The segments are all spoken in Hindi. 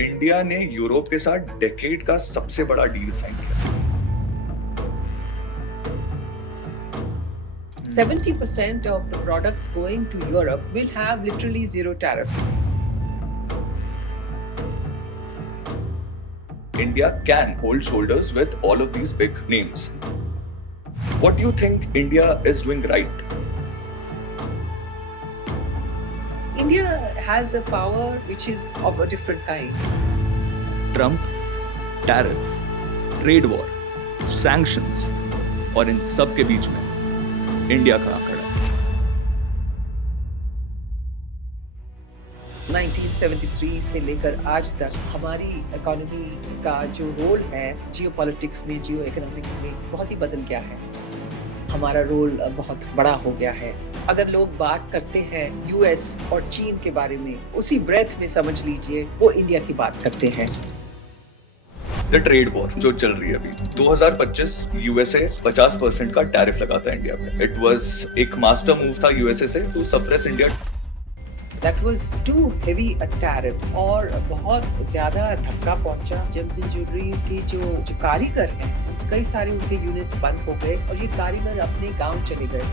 इंडिया ने यूरोप के साथ डेकेड का सबसे बड़ा डील साइन किया। 70% of the products going to Europe will have literally zero tariffs. India can hold shoulders with all of these big names. What do you think India is doing right? India has a power which is of a different kind. Trump, tariff, trade war, sanctions और इन सब के बीच में इंडिया कहाँ खड़ा है? 1973 से लेकर आज तक हमारी इकोनॉमी का जो रोल है जियोपॉलिटिक्स में, जियो इकोनॉमिक्स में बहुत ही बदल गया है। हमारा रोल बहुत बड़ा हो गया है। अगर लोग बात करते हैं यूएस और चीन के बारे में, उसी ब्रेथ में समझ लीजिए वो इंडिया की बात करते हैं। द ट्रेड वॉर जो चल रही है अभी 2025, यूएसए 50% का टैरिफ लगाता है इंडिया पे। इट वाज एक मास्टर मूव था यूएसए से to suppress India. That was too heavy a tariff और बहुत ज्यादा धक्का पहुंचा। जेम्स एंड ज्वेलरीज की जो कारीगर हैं, कई सारे उनके यूनिट्स बंद हो गए और ये कारीगर अपने गांव चले गए।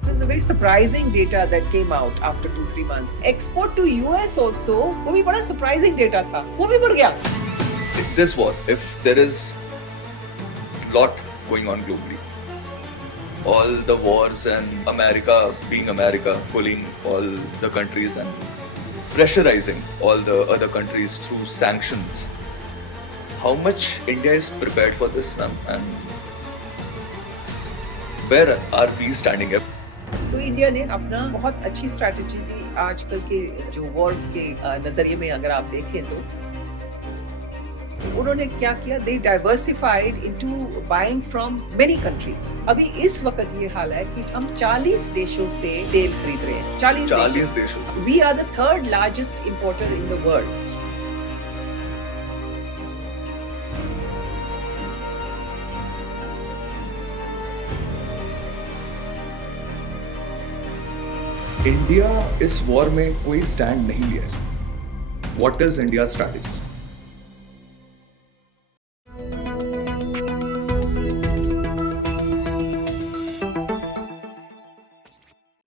It was a very surprising data that came out after 2-3 months. Export to US also, वो भी बड़ा surprising data था, वो भी बढ़ गया। This war, if there is lot going on globally, all the wars and America being America, pulling all the countries and pressurizing all the other countries through sanctions. How much India is prepared for this, ma'am? And where are we standing up? तो इंडिया ने अपना बहुत अच्छी स्ट्रैटेजी दी। आजकल के जो वॉर के नजरिए में अगर आप देखें तो उन्होंने क्या किया, they diversified into buying from many countries. अभी इस वक्त ये हाल है कि हम 40 देशों से तेल खरीद रहे हैं। 40 देशों से। We are the third largest importer in the world. India इस वॉर में कोई स्टैंड नहीं लिया है। What is India's strategy?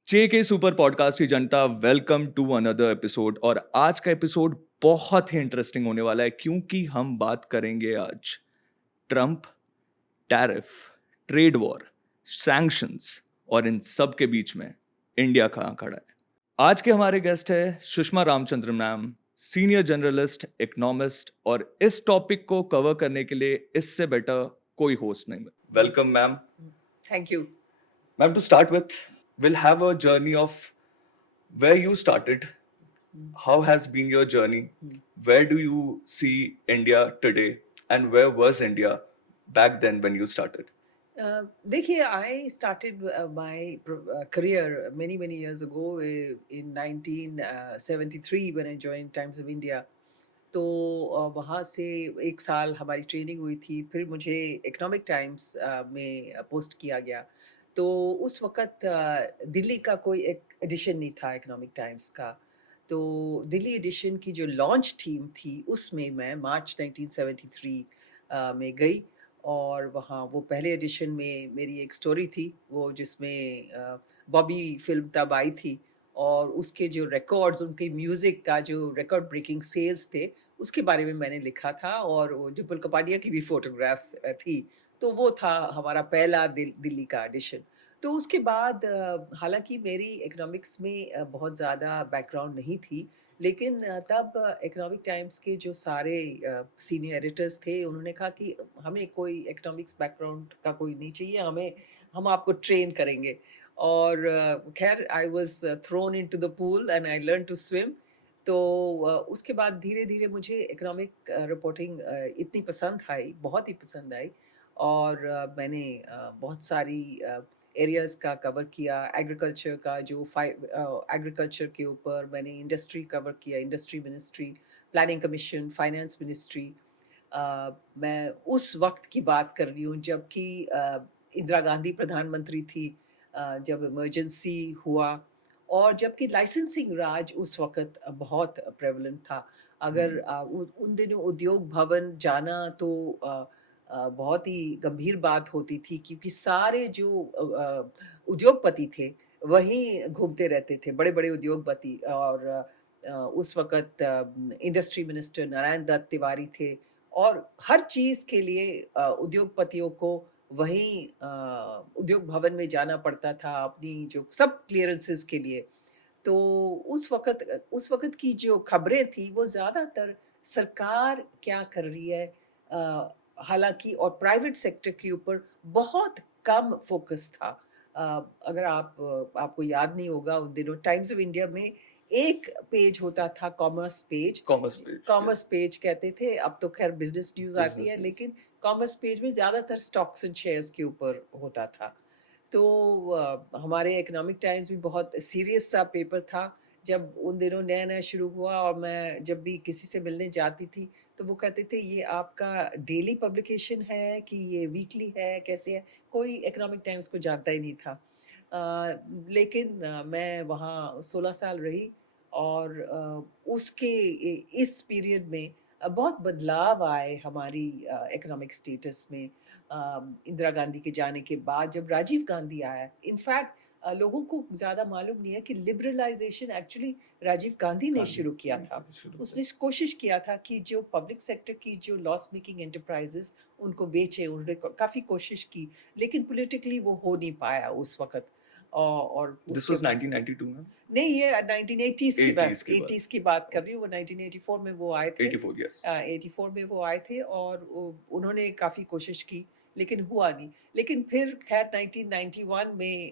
JK super podcast की जनता, वेलकम टू अनदर एपिसोड। और आज का एपिसोड बहुत ही इंटरेस्टिंग होने वाला है क्योंकि हम बात करेंगे आज Trump, tariff, trade war, sanctions और इन सब के बीच में इंडिया कहाँ खड़ा है। आज के हमारे गेस्ट है Sushma Ramachandran ma'am, senior journalist, economist, और इस टॉपिक को कवर करने के लिए इससे बेटर कोई होस्ट नहीं। Welcome ma'am. Thank you ma'am. To start with, we'll have a journey of where you started. How has been your journey? Where do you see India today? And where was India back then when you started? देखिए, I started my career many years ago in 1973 when I joined Times of India. तो वहाँ से एक साल हमारी ट्रेनिंग हुई थी, फिर मुझे इकोनॉमिक टाइम्स में पोस्ट किया गया। तो उस वक़्त दिल्ली का कोई एक एडिशन नहीं था इकोनॉमिक टाइम्स का। तो दिल्ली एडिशन की जो लॉन्च टीम थी उसमें मैं मार्च 1973 में गई और वहाँ वो पहले एडिशन में मेरी एक स्टोरी थी, वो जिसमें बॉबी फ़िल्म तब आई थी और उसके जो रिकॉर्ड्स, उनके म्यूज़िक का जो रिकॉर्ड ब्रेकिंग सेल्स थे, उसके बारे में मैंने लिखा था और वो डिम्पल कपाडिया की भी फ़ोटोग्राफ थी। तो वो था हमारा पहला दिल्ली का एडिशन। तो उसके बाद हालाँकि मेरी इकोनॉमिक्स में बहुत ज़्यादा बैकग्राउंड नहीं थी, लेकिन तब इकोनॉमिक टाइम्स के जो सारे सीनियर एडिटर्स थे, उन्होंने कहा कि हमें कोई इकोनॉमिक्स बैकग्राउंड का कोई नहीं चाहिए, हम आपको ट्रेन करेंगे। और खैर I was thrown into the pool and I learn to swim. तो उसके बाद धीरे-धीरे मुझे इकोनॉमिक रिपोर्टिंग इतनी पसंद आई, बहुत ही पसंद आई और मैंने बहुत सारी एरियाज़ का कवर किया। एग्रीकल्चर का जो एग्रीकल्चर के ऊपर मैंने इंडस्ट्री कवर किया, industry ministry, planning commission, finance ministry. मैं उस वक़्त की बात कर रही हूँ जबकि इंदिरा गांधी प्रधानमंत्री थी, जब इमरजेंसी हुआ और जबकि लाइसेंसिंग राज उस वक़्त बहुत प्रेवलेंट था। अगर उन दिनों उद्योग भवन जाना तो बहुत ही गंभीर बात होती थी, क्योंकि सारे जो उद्योगपति थे, वहीं घूमते रहते थे, बड़े-बड़े उद्योगपति। और उस वक़्त इंडस्ट्री मिनिस्टर नारायण दत्त तिवारी थे, और हर चीज़ के लिए उद्योगपतियों को वहीं उद्योग भवन में जाना पड़ता था, अपनी जो सब क्लीयरेंसेस के लिए। तो उस वक़्त की जो खबरें थी वो ज़्यादातर सरकार क्या कर रही है, हालाँकि, और प्राइवेट सेक्टर के ऊपर बहुत कम फ़ोकस था। अगर आपको याद नहीं होगा, उन दिनों टाइम्स ऑफ इंडिया में एक पेज होता था, commerce page. Commerce page, commerce yes. Page कहते थे, अब तो ख़ैर बिज़नेस न्यूज़ आती बिजनेस है, न्यूज़। लेकिन कॉमर्स पेज में ज़्यादातर स्टॉक्स एंड शेयर्स के ऊपर होता था। तो हमारे इकोनॉमिक टाइम्स भी बहुत सीरियस सा पेपर था। जब उन दिनों नया-नया शुरू हुआ और मैं जब भी किसी से मिलने जाती थी, तो वो कहते थे, "ये आपका डेली पब्लिकेशन है कि ये वीकली है, कैसे है?" कोई इकोनॉमिक टाइम्स को जानता ही नहीं था। लेकिन मैं वहाँ 16 साल रही, और उसके इस पीरियड में बहुत बदलाव आए हमारी इकोनॉमिक स्टेटस में। इंदिरा गांधी के जाने के बाद जब राजीव गांधी आया, इनफैक्ट लोगों को ज़्यादा मालूम नहीं है कि लिबरलाइजेशन एक्चुअली राजीव गांधी ने गांधी शुरू किया ने था। शुरू उसने किया। कोशिश किया था कि जो पब्लिक सेक्टर की जो लॉस मेकिंग एंटरप्राइजेस, उनको बेचे। उन्होंने काफ़ी कोशिश की, लेकिन पॉलिटिकली वो हो नहीं पाया उस वक़्त। और दिस उसके वाज़ 1992 में, नहीं, ये 1980s की बात 80s की बात। 80s की बात कर रही हूँ। वो 1984 में वो आए थे। 84, यस। 84 में वो आए थे, और उन्होंने काफ़ी कोशिश की, लेकिन हुआ नहीं। लेकिन फिर खैर 1991 में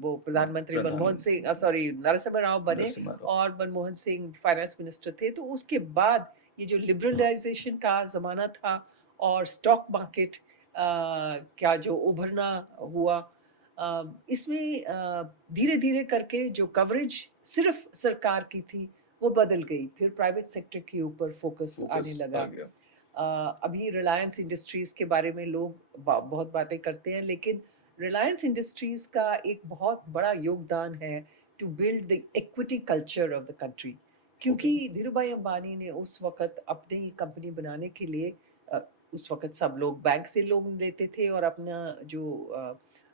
वो प्रधानमंत्री मनमोहन सिंह, प्रधानमंत्री सॉरी, नरसिम्हा राव बने, नरसिम्हा राव। और मनमोहन सिंह फाइनेंस मिनिस्टर थे। तो उसके बाद ये जो लिबरलाइजेशन का ज़माना था, और स्टॉक मार्केट का जो उभरना हुआ, इसमें धीरे-धीरे करके जो कवरेज सिर्फ़ सरकार की थी, वो बदल गई। फिर प्राइवेट सेक्टर के ऊपर फ़ोकस आने फोकस लगा। आ गया। अभी रिलायंस इंडस्ट्रीज़ के बारे में लोग बहुत बातें करते हैं, लेकिन रिलायंस इंडस्ट्रीज़ का एक बहुत बड़ा योगदान है to build the equity culture of the country. Okay. क्योंकि धीरूभाई अंबानी ने उस वक़्त अपनी कंपनी बनाने के लिए, अ, उस वक़्त सब लोग बैंक से लोन लेते थे और अपना जो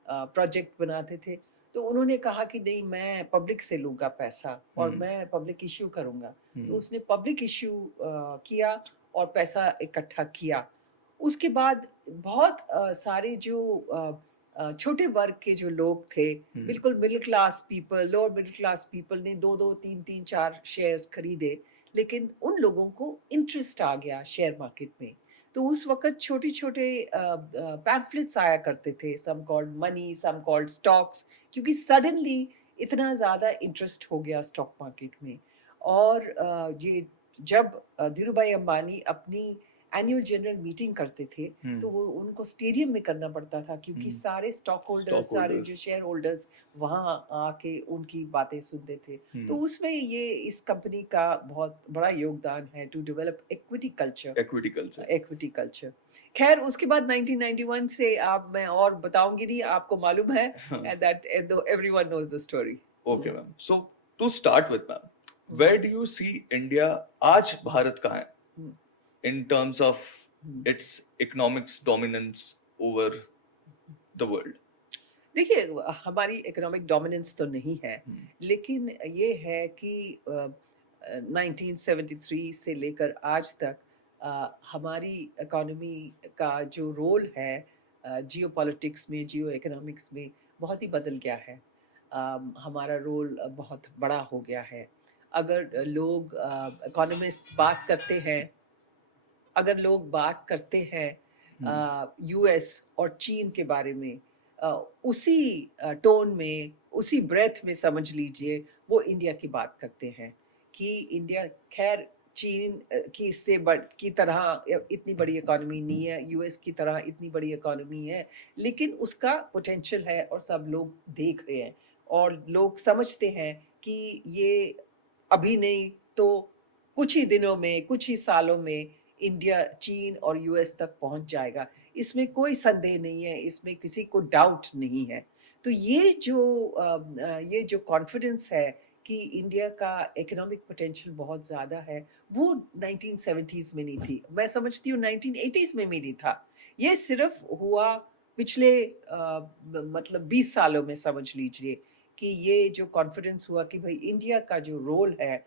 प्रोजेक्ट बनाते थे। तो उन्होंने कहा कि नहीं, मैं पब्लिक से लूँगा पैसा, और हुँ, मैं पब्लिक इश्यू करूँगा। तो हुँ, उसने पब्लिक इश्यू किया और पैसा इकट्ठा किया। उसके बाद बहुत सारे जो छोटे वर्ग के जो लोग थे, हुँ, बिल्कुल middle class people, lower middle class people ने 2-2, 3-3, 4 शेयर्स खरीदे, लेकिन उन लोगों को इंटरेस्ट आ गया शेयर मार्केट में। तो उस वक़्त छोटे-छोटे पैम्फलेट्स आया करते थे, सम कॉल्ड मनी, सम कॉल्ड स्टॉक्स, क्योंकि सडनली इतना ज़्यादा इंटरेस्ट हो गया स्टॉक मार्केट में। और ये जब धीरूभाई अंबानी अपनी एनुअल जनरल मीटिंग करते थे, हुँ, तो वो उनको स्टेडियम में करना पड़ता था, क्योंकि हुँ। सारे स्टॉक होल्डर्स, स्टॉक सारे जो होल्डर्स। शेयर होल्डर्स वहाँ आके उनकी बातें सुनते थे। तो हुँ, उसमें ये इस कंपनी का बहुत बड़ा योगदान है to develop equity culture. Equity culture. Equity culture. ख़ैर उसके बाद 1991 से आप मैं और बताऊँगी नहीं, आपको मालूम है, हाँ, that everyone knows the story. Okay ma'am. So to start with ma'am, hmm, where do you see India, आज भारत कहाँ है hmm, in terms of hmm. It's economics dominance over the world? देखिए, हमारी इकोनॉमिक डोमिनेंस तो नहीं है, हुँ, लेकिन ये है कि 1973 से लेकर आज तक हमारी इकोनॉमी का जो रोल है जियोपॉलिटिक्स में, जियो इकोनॉमिक्स में, बहुत ही बदल गया है। हमारा रोल बहुत बड़ा हो गया है। अगर लोग इकोनॉमिस्ट्स बात करते हैं, अगर लोग बात करते हैं हुँ, यूएस और चीन के बारे में, अ, उसी टोन में, उसी ब्रेथ में समझ लीजिए वो इंडिया की बात करते हैं कि इंडिया खैर चीन की इससे की तरह इतनी बड़ी इकोनॉमी नहीं है, यूएस की तरह इतनी बड़ी इकोनॉमी है, लेकिन उसका पोटेंशियल है और सब लोग देख रहे हैं, और लोग समझते हैं कि ये अभी नहीं तो कुछ ही दिनों में, कुछ ही सालों में इंडिया, चीन और यूएस तक पहुँच जाएगा। इसमें कोई संदेह नहीं है, इसमें किसी को डाउट नहीं है। तो ये जो कॉन्फिडेंस है कि इंडिया का इकोनॉमिक पोटेंशियल बहुत ज़्यादा है, वो 1970s में नहीं थी। मैं समझती हूँ 1980s में भी नहीं था। ये सिर्फ हुआ पिछले मतलब 20 सालों में, समझ लीजिए कि ये जो कॉन्फिडेंस हुआ कि भाई इंडिया का जो रोल है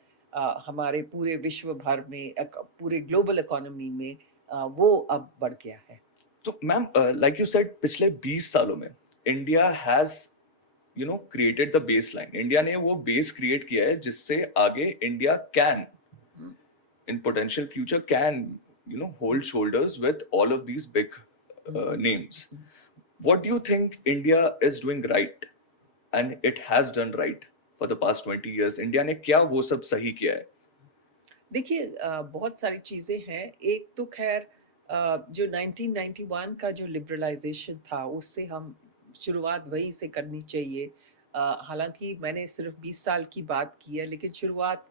हमारे पूरे विश्व भर में, पूरे ग्लोबल इकोनॉमी में, वो अब बढ़ गया है। तो मैम, लाइक यू सेड, पिछले 20 सालों में India has created the base line. India ने वो बेस क्रिएट किया है जिससे आगे India can hmm, in potential future can hold shoulders with all of these big hmm, names. Hmm. What do you think India is doing right and it has done right for the past 20 years? India ने क्या वो सब सही किया है? देखिए बहुत सारी चीज़ें हैं। एक तो ख़ैर जो 1991 का जो लिबरलाइज़ेशन था, उससे हम शुरुआत वहीं से करनी चाहिए। हालाँकि मैंने सिर्फ़ 20 साल की बात की है, लेकिन शुरुआत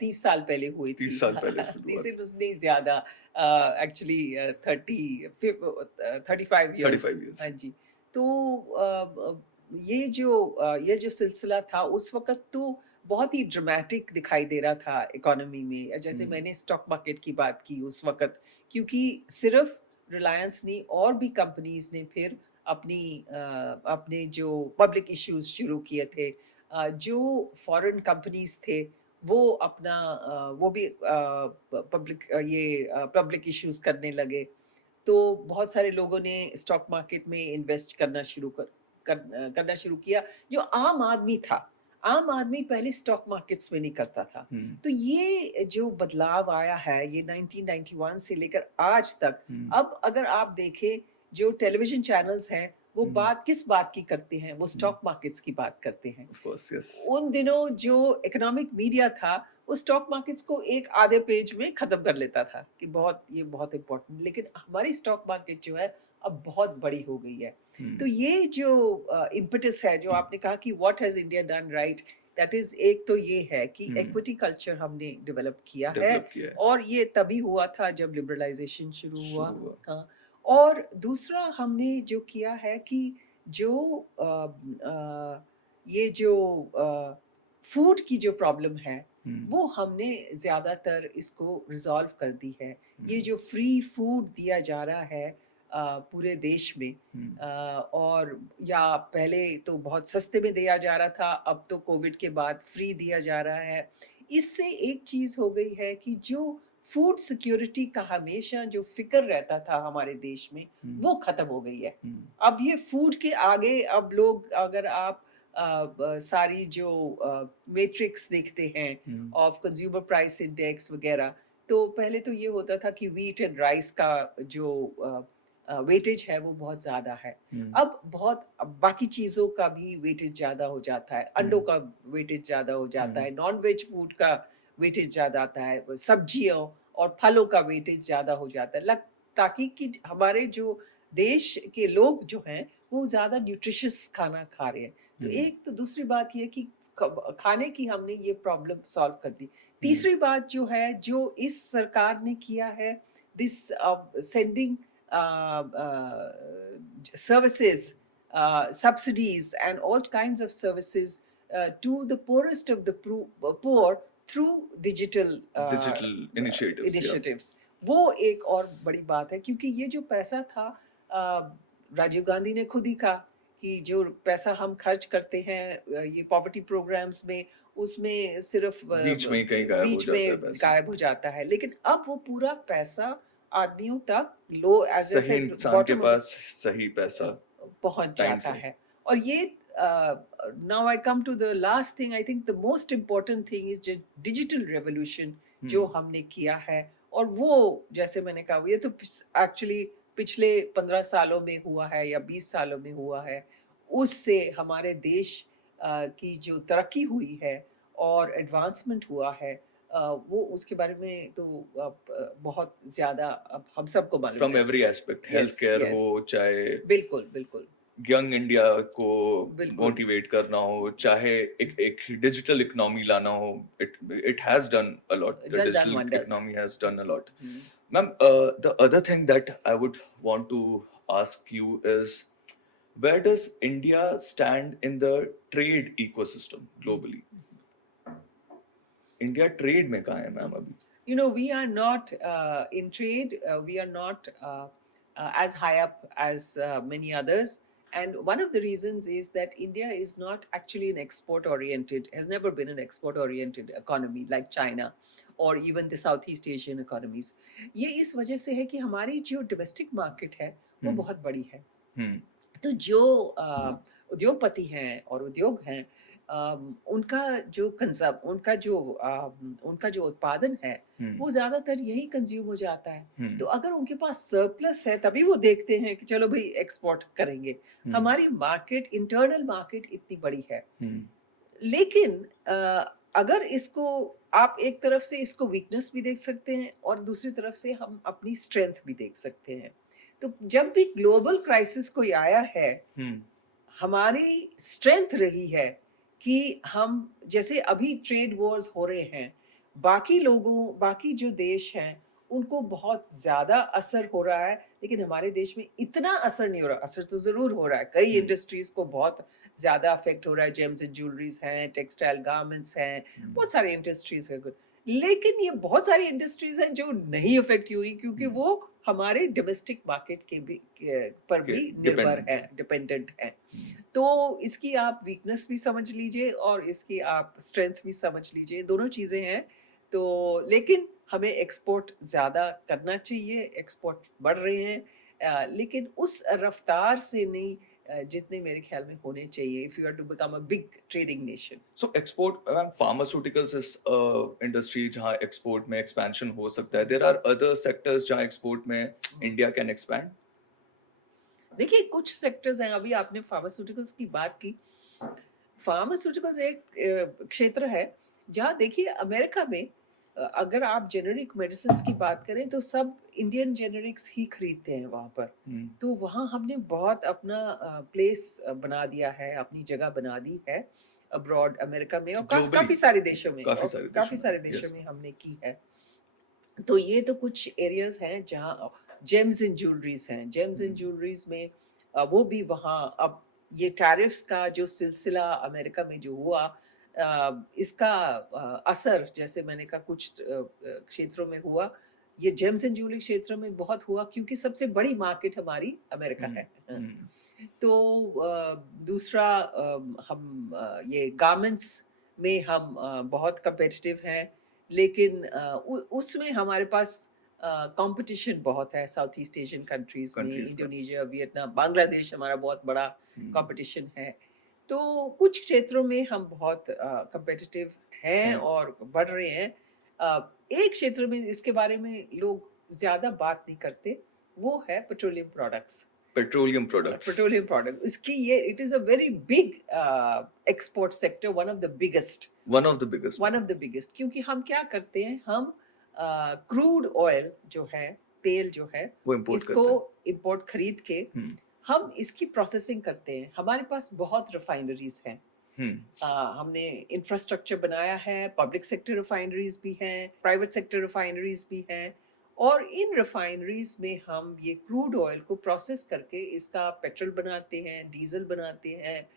30 साल पहले हुई 30 थी। साल पहले 30 शुरुआत। नहीं ज़्यादा, एक्चुअली 35 इयर्स। 35 हाँ years. जी। तो ये जो सिलसिला था उस वक़्त तो बहुत ही ड्रामेटिक दिखाई दे रहा था इकोनॉमी में। जैसे Hmm. मैंने स्टॉक मार्केट की बात की उस वक़्त, क्योंकि सिर्फ़ रिलायंस नहीं, और भी कंपनीज़ ने फिर अपने जो पब्लिक इश्यूज़ शुरू किए थे। जो फ़ॉरेन कंपनीज़ थे, वो वो भी पब्लिक इश्यूज़ करने लगे। तो बहुत सारे लोगों ने स्टॉक मार्केट में इन्वेस्ट करना शुरू किया, जो आम आदमी था। आम आदमी पहले स्टॉक मार्केट्स में नहीं करता था। Hmm. तो ये जो बदलाव आया है, ये 1991 से लेकर आज तक, Hmm. अब अगर आप देखें, जो टेलीविज़न चैनल्स हैं, वो Hmm. किस बात की करते हैं? वो Hmm. स्टॉक मार्केट्स की बात करते हैं। Of course, yes. उन दिनों जो इकोनॉमिक मीडिया था, वो स्टॉक मार्केट्स को एक आधे पेज में खत्म कर लेता था कि ये बहुत इम्पोर्टेंट। लेकिन हमारी स्टॉक मार्केट जो है, अब बहुत बड़ी हो गई है। Hmm. तो ये जो इम्पेटस है, जो आपने कहा कि what has India done right, that is, एक तो ये है कि Hmm. इक्विटी कल्चर हमने डेवलप किया है, डेवलप किया है। और ये तभी हुआ था जब लिबरलाइज़ेशन शुरू हुआ। शुरू हुआ। हाँ, और दूसरा हमने जो किया है कि जो ये जो फूड की जो प्रॉब्लम है, Hmm. वो हमने ज़्यादातर इसको रिज़ॉल्व कर दी है। ये Hmm. जो फ्री फूड दिया जा रहा है पूरे देश में, Hmm. और या पहले तो बहुत सस्ते में दिया जा रहा था, अब तो कोविड के बाद फ्री दिया जा रहा है। इससे एक चीज़ हो गई है कि जो फूड सिक्योरिटी का हमेशा जो फ़िक्र रहता था हमारे देश में, Hmm. वो ख़त्म हो गई है। Hmm. अब ये फूड के आगे, अब लोग, अगर आप सारी जो मैट्रिक्स देखते हैं Hmm. Of consumer price index वगैरह, तो पहले तो ये होता था कि व्हीट एंड राइस का जो वेटेज है, वो बहुत ज़्यादा है। Hmm. अब बाकी चीज़ों का भी वेटेज ज़्यादा हो जाता है, अंडों Hmm. का वेटेज ज़्यादा हो जाता Hmm. है, नॉन-वेज फूड का वेटेज ज़्यादा आता है, सब्जियों और फलों का वेटेज ज़्यादा हो जाता है, ताकि कि हमारे जो देश के लोग जो हैं, वो ज़्यादा न्यूट्रिशियस खाना खा रहे हैं। तो Hmm. एक तो दूसरी बात ये है कि खाने की हमने ये प्रॉब्लम सॉल्व कर दी। Hmm. तीसरी बात जो है, जो इस सरकार ने किया है, this sending services, subsidies and all kinds of services to the poorest of the poor through digital Digital initiatives, yeah. initiatives. वो एक और बड़ी बात है, क्योंकि ये जो पैसा था, राजीव गांधी ने खुद ही कहा कि जो पैसा हम खर्च करते हैं ये पॉवर्टी प्रोग्राम्स में, उसमें सिर्फ बीच में ही कहीं गायब हो बीच जाता है में पैसा। गायब हो जाता है। लेकिन अब वो पूरा पैसा आदमियों तक, लो एज आई सही सेड, इंसान के बॉटम ऑफ पास सही पैसा पहुंच टाइम जाता से। है। और ये now I come to the last thing, I think the most important thing is digital revolution जो हम्म। हमने किया है। और वो, जैसे मैंने कहा, ये तो एक्चुअली पिछले 15 सालों में हुआ है या 20 सालों में हुआ है। उससे हमारे देश की जो तरक्की हुई है और एडवांसमेंट हुआ है, वो उसके बारे में तो बहुत ज़्यादा अब हम सबको मालूम फ्रॉम है। Every aspect, health yes, care हो, यस, चाहे बिल्कुल, बिल्कुल, यंग इंडिया को बिल्कुल। मोटिवेट करना हो, चाहे एक डिजिटल इकोनॉमी लाना हो, it it has done a lot. It the has done digital wonders. Economy has done a lot. Mhm. Ma'am, the other thing that I would want to ask you is, Where does India stand in the trade ecosystem globally? India trade में कहाँ है मैम अभी? You know, we are not in trade, we are not as high up as many others. And one of the reasons is that India is not actually an export oriented, has never been an export oriented economy like China or even the Southeast Asian economies. ये इस वजह से है कि हमारी जो domestic market है वो बहुत बड़ी है. तो जो उद्योगपति हैं और उद्योग हैं, उनका जो उत्पादन है वो ज्यादातर यही कंज्यूम हो जाता है. तो अगर उनके पास सरप्लस है तभी वो देखते हैं कि चलो भाई एक्सपोर्ट करेंगे. हमारी मार्केट, इंटरनल मार्केट इतनी बड़ी है. लेकिन अगर इसको आप एक तरफ से इसको वीकनेस भी देख सकते हैं और दूसरी तरफ से हम अपनी स्ट्रेंथ भी देख सकते हैं. तो जब भी ग्लोबल क्राइसिस कोई आया है, हमारी स्ट्रेंथ रही है कि हम, जैसे अभी ट्रेड वॉर्स हो रहे हैं, बाकी जो देश हैं उनको बहुत ज्यादा असर हो रहा है, लेकिन हमारे देश में इतना असर नहीं हो रहा. असर तो जरूर हो रहा है, कई इंडस्ट्रीज को बहुत ज्यादा अफेक्ट हो रहा है. जेम्स एंड ज्वेलरीज हैं, टेक्सटाइल गारमेंट्स हैं, बहुत सारी इंडस्ट्रीज है. लेकिन ये बहुत सारी इंडस्ट्रीज हैं जो नहीं अफेक्ट हुई क्योंकि वो हमारे डोमेस्टिक मार्केट पर भी निर्भर है, डिपेंडेंट है. तो इसकी आप वीकनेस भी समझ लीजिए और इसकी आप स्ट्रेंथ भी समझ लीजिए, दोनों चीजें हैं. तो लेकिन हमें एक्सपोर्ट ज़्यादा करना चाहिए, एक्सपोर्ट बढ़ रहे हैं, लेकिन उस रफ्तार से नहीं जितने मेरे ख्याल में होने चाहिए if you are to become a big trading nation. So export, pharmaceuticals is industry जहाँ एक्सपोर्ट में एक्सपेंशन हो सकता है. देयर आर अदर सेक्टर्स जहाँ एक्सपोर्ट में इंडिया कैन एक्सपैंड. देखिए कुछ सेक्टर्स हैं, अभी आपने फार्मास्यूटिकल्स की बात की. फार्मास्यूटिकल्स एक क्षेत्र है जहाँ, देखिए अमेरिका में अगर आप जेनेरिक मेडिसिन की बात करें तो सब इंडियन जेनेरिक्स ही खरीदते हैं वहाँ पर. तो वहाँ हमने बहुत अपना प्लेस बना दिया है, अपनी जगह बना दी है अब्रॉड, अमेरिका में और काफी सारे देशों में, में हमने की है. तो ये तो कुछ एरियाज हैं जहाँ जेम्स एंड ज्वेलरीज हैं. जेम्स एंड ज्वेलरीज में वो भी वहाँ, अब ये टैरिफ्स का जो सिलसिला अमेरिका में जो हुआ, इसका असर, जैसे मैंने कहा, कुछ क्षेत्रों में हुआ. ये जेम्स एंड ज्वेलरी क्षेत्र में बहुत हुआ क्योंकि सबसे बड़ी मार्केट हमारी अमेरिका है. तो दूसरा, हम ये गारमेंट्स में हम बहुत कंपेटिटिव हैं, लेकिन उसमें हमारे पास कंपटीशन बहुत है. साउथ ईस्ट एशियन कंट्रीज में, इंडोनेशिया, वियतनाम, बांग्लादेश हमारा बहुत बड़ा कंपटीशन है. तो कुछ क्षेत्रों में हम बहुत कंपेटिटिव हैं और बढ़ रहे हैं. एक क्षेत्र में इसके बारे में लोग ज्यादा बात नहीं करते, वो है पेट्रोलियम प्रोडक्ट्स. पेट्रोलियम प्रोडक्ट, इसकी ये, it is a very big export sector, one of the biggest. क्योंकि हम क्या करते हैं, हम क्रूड ऑयल जो है, तेल जो है, इसको इम्पोर्ट खरीद के हम इसकी प्रोसेसिंग करते हैं. हमारे पास बहुत रिफाइनरीज हैं. हमने इंफ्रास्ट्रक्चर बनाया है, पब्लिक सेक्टर रिफाइनरीज भी हैं, प्राइवेट सेक्टर रिफाइनरीज भी हैं. और इन रिफाइनरीज में हम ये क्रूड ऑयल को प्रोसेस करके इसका पेट्रोल बनाते हैं, डीजल बनाते हैं,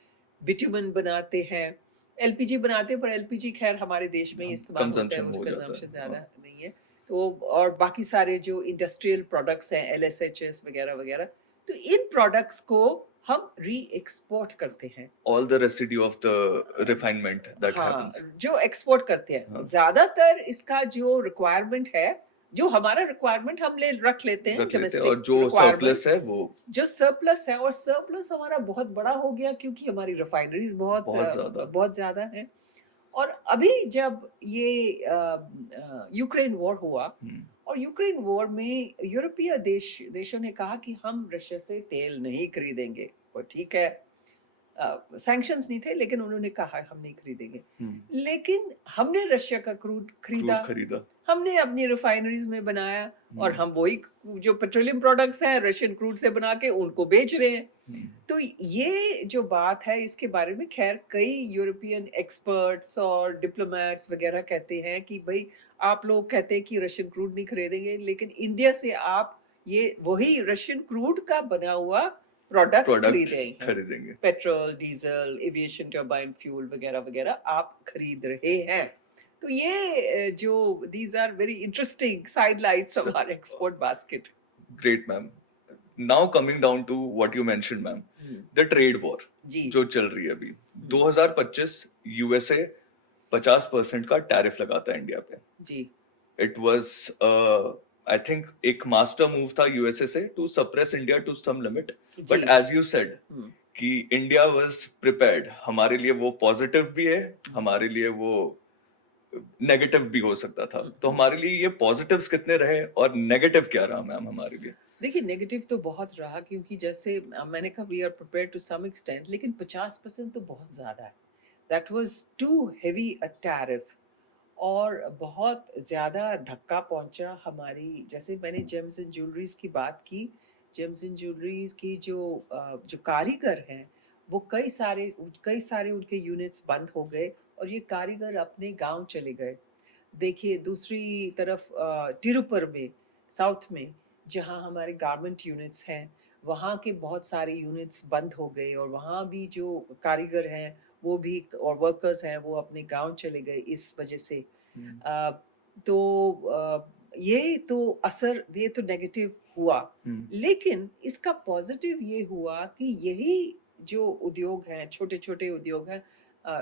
बिटुमेन बनाते हैं, एलपीजी बनाते हैं. पर एलपीजी खैर हमारे देश में इस्तेमाल होता है, कंजम्पशन ज़्यादा नहीं है. तो और बाकी सारे जो इंडस्ट्रियल प्रोडक्ट्स हैं, एलएसएचएस वगैरह वगैरह, तो इन प्रोडक्ट्स को हम री एक्सपोर्ट करते हैं. All the residue of the refinement that happens, जो एक्सपोर्ट करते हैं. ज्यादातर इसका जो रिक्वायरमेंट है, जो हमारा रिक्वायरमेंट हम रख लेते हैं डोमेस्टिक, और जो सरप्लस है वो, जो सरप्लस है, और सरप्लस हमारा बहुत बड़ा हो गया क्योंकि हमारी रिफाइनरीज बहुत ज्यादा है. और अभी जब ये यूक्रेन वॉर हुआ, और यूक्रेन वॉर में यूरोपीय देशों ने कहा कि हम रशिया से तेल नहीं खरीदेंगे. और ठीक है, सैंक्शंस नहीं थे, लेकिन उन्होंने कहा हम नहीं खरीदेंगे. लेकिन हमने रशिया का क्रूड खरीदा, हमने अपनी रिफाइनरीज में बनाया, और हम वही जो पेट्रोलियम प्रोडक्ट्स हैं रशियन क्रूड से बना के उनको बेच रहे हैं. तो ये जो बात है, इसके बारे में खैर कई यूरोपियन एक्सपर्ट्स और डिप्लोमेट्स वगैरह कहते हैं कि भाई, आप लोग कहते हैं कि रशियन क्रूड नहीं खरीदेंगे, लेकिन इंडिया से आप ये वही रशियन क्रूड का बना हुआ प्रोडक्ट प्रोडक्ट्स खरीदे हैं, खरीदेंगे। Petrol, diesel, aviation turbine fuel वगैरह वगैरह आप खरीद रहे हैं। तो ये जो these are very interesting sidelights of our export basket. Great ma'am. Now coming down to what you mentioned ma'am, the trade war ji जो चल रही है अभी 2025, यूएसए 50% का टैरिफ लगाता है इंडिया पे। जी इट वाज आई थिंक एक मास्टर मूव था यूएसए से to suppress India to some limit, but जी एज यू सेड कि इंडिया वाज प्रिपेयर्ड। हमारे लिए वो पॉजिटिव भी है, हमारे लिए वो नेगेटिव भी हो सकता था। तो हमारे लिए ये पॉजिटिव्स कितने रहे और नेगेटिव क्या रहा मैम हमारे लिए? देखिए नेगेटिव तो बहुत रहा, क्योंकि जैसे मैंने कहा we are prepared to some extent, लेकिन 50% तो बहुत ज़्यादा है। That was too heavy a tariff, और बहुत ज़्यादा धक्का पहुंचा हमारी। जैसे मैंने जेम्स एंड ज्वेलरीज की बात की, जेम्स एंड ज्वेलरीज की जो कारीगर हैं वो कई सारे उनके यूनिट्स बंद हो गए, और ये कारीगर अपने गांव चले गए। देखिए दूसरी तरफ तिरुपुर में, साउथ में, जहाँ हमारे गारमेंट यूनिट्स हैं, वहाँ के बहुत सारे यूनिट्स बंद हो गए, और वहाँ भी जो कारीगर हैं वो भी, और वर्कर्स हैं, वो अपने गांव चले गए इस वजह से। अ, तो ये तो असर, ये तो नेगेटिव हुआ। लेकिन इसका पॉजिटिव ये हुआ कि यही जो उद्योग हैं, छोटे छोटे उद्योग हैं,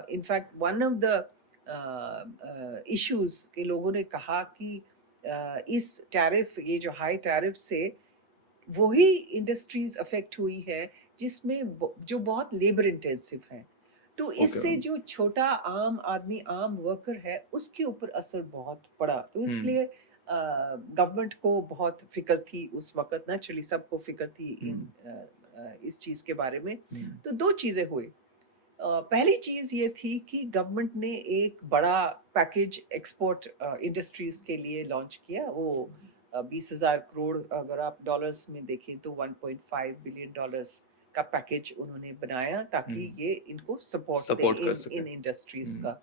in fact one of the issues के लोगों ने कहा कि इस टैरिफ, ये जो हाई टैरिफ से वही इंडस्ट्रीज अफेक्ट हुई है जिसमें जो बहुत लेबर इंटेंसिव है। तो इससे जो छोटा आम आदमी, आम वर्कर है, उसके ऊपर असर बहुत पड़ा। तो इसलिए गवर्नमेंट को बहुत फिक्र थी उस वक्त, नेचुरली सबको फिक्र थी इस चीज़ के बारे में। तो दो चीज़ें हुई। पहली चीज़ ये थी कि गवर्नमेंट ने एक बड़ा पैकेज एक्सपोर्ट इंडस्ट्रीज के लिए लॉन्च किया। वो 20,000 करोड़, अगर आप डॉलर्स में देखें तो 1.5 बिलियन डॉलर्स का पैकेज उन्होंने बनाया, ताकि ये इनको सपोर्ट दे इन इंडस्ट्रीज का।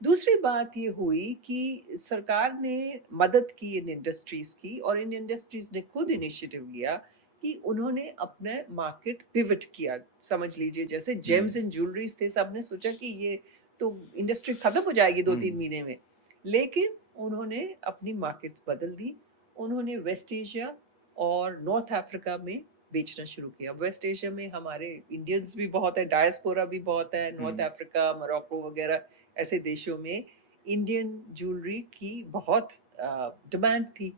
दूसरी बात ये हुई कि सरकार ने मदद की इन इंडस्ट्रीज की, और इन इंडस्ट्रीज ने खुद इनिशिएटिव लिया कि उन्होंने अपने मार्केट पिवट किया। समझ लीजिए जैसे जेम्स एंड ज्वेलरीज थे, सबने सोचा कि ये तो इंडस्ट्री खत्म हो जाएगी 2-3 महीने में, लेकिन उन्होंने अपनी मार्केट बदल दी। उन्होंने वेस्ट एशिया और नॉर्थ अफ्रीका में बेचना शुरू किया। वेस्ट एशिया में हमारे इंडियंस भी बहुत है, डायस्पोरा भी बहुत है। नॉर्थ अफ्रीका, मोरक्को वगैरह ऐसे देशों में इंडियन ज्वेलरी की बहुत डिमांड थी।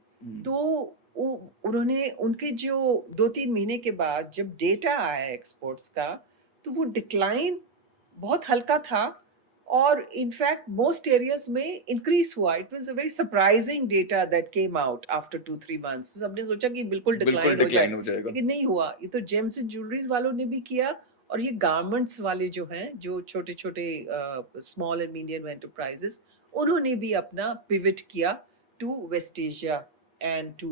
तो उन्होंने, उनके जो 2-3 महीने के बाद जब डेटा आया एक्सपोर्ट्स का, तो वो डिक्लाइन बहुत हल्का था, और इनफैक्ट मोस्ट एरियाज में इंक्रीज हुआ। It was a very surprising data that came out after 2-3 months. सबने सोचा कि बिल्कुल डिक्लाइन हो जाएगा, लेकिन नहीं हुआ। ये तो जेम्स एंड ज्वेलरीज वालों ने भी किया, और ये गारमेंट्स वाले जो हैं, जो छोटे छोटे स्मॉल एंड मीडियम एंटरप्राइजेस, उन्होंने भी अपना पिवट किया to West Asia and to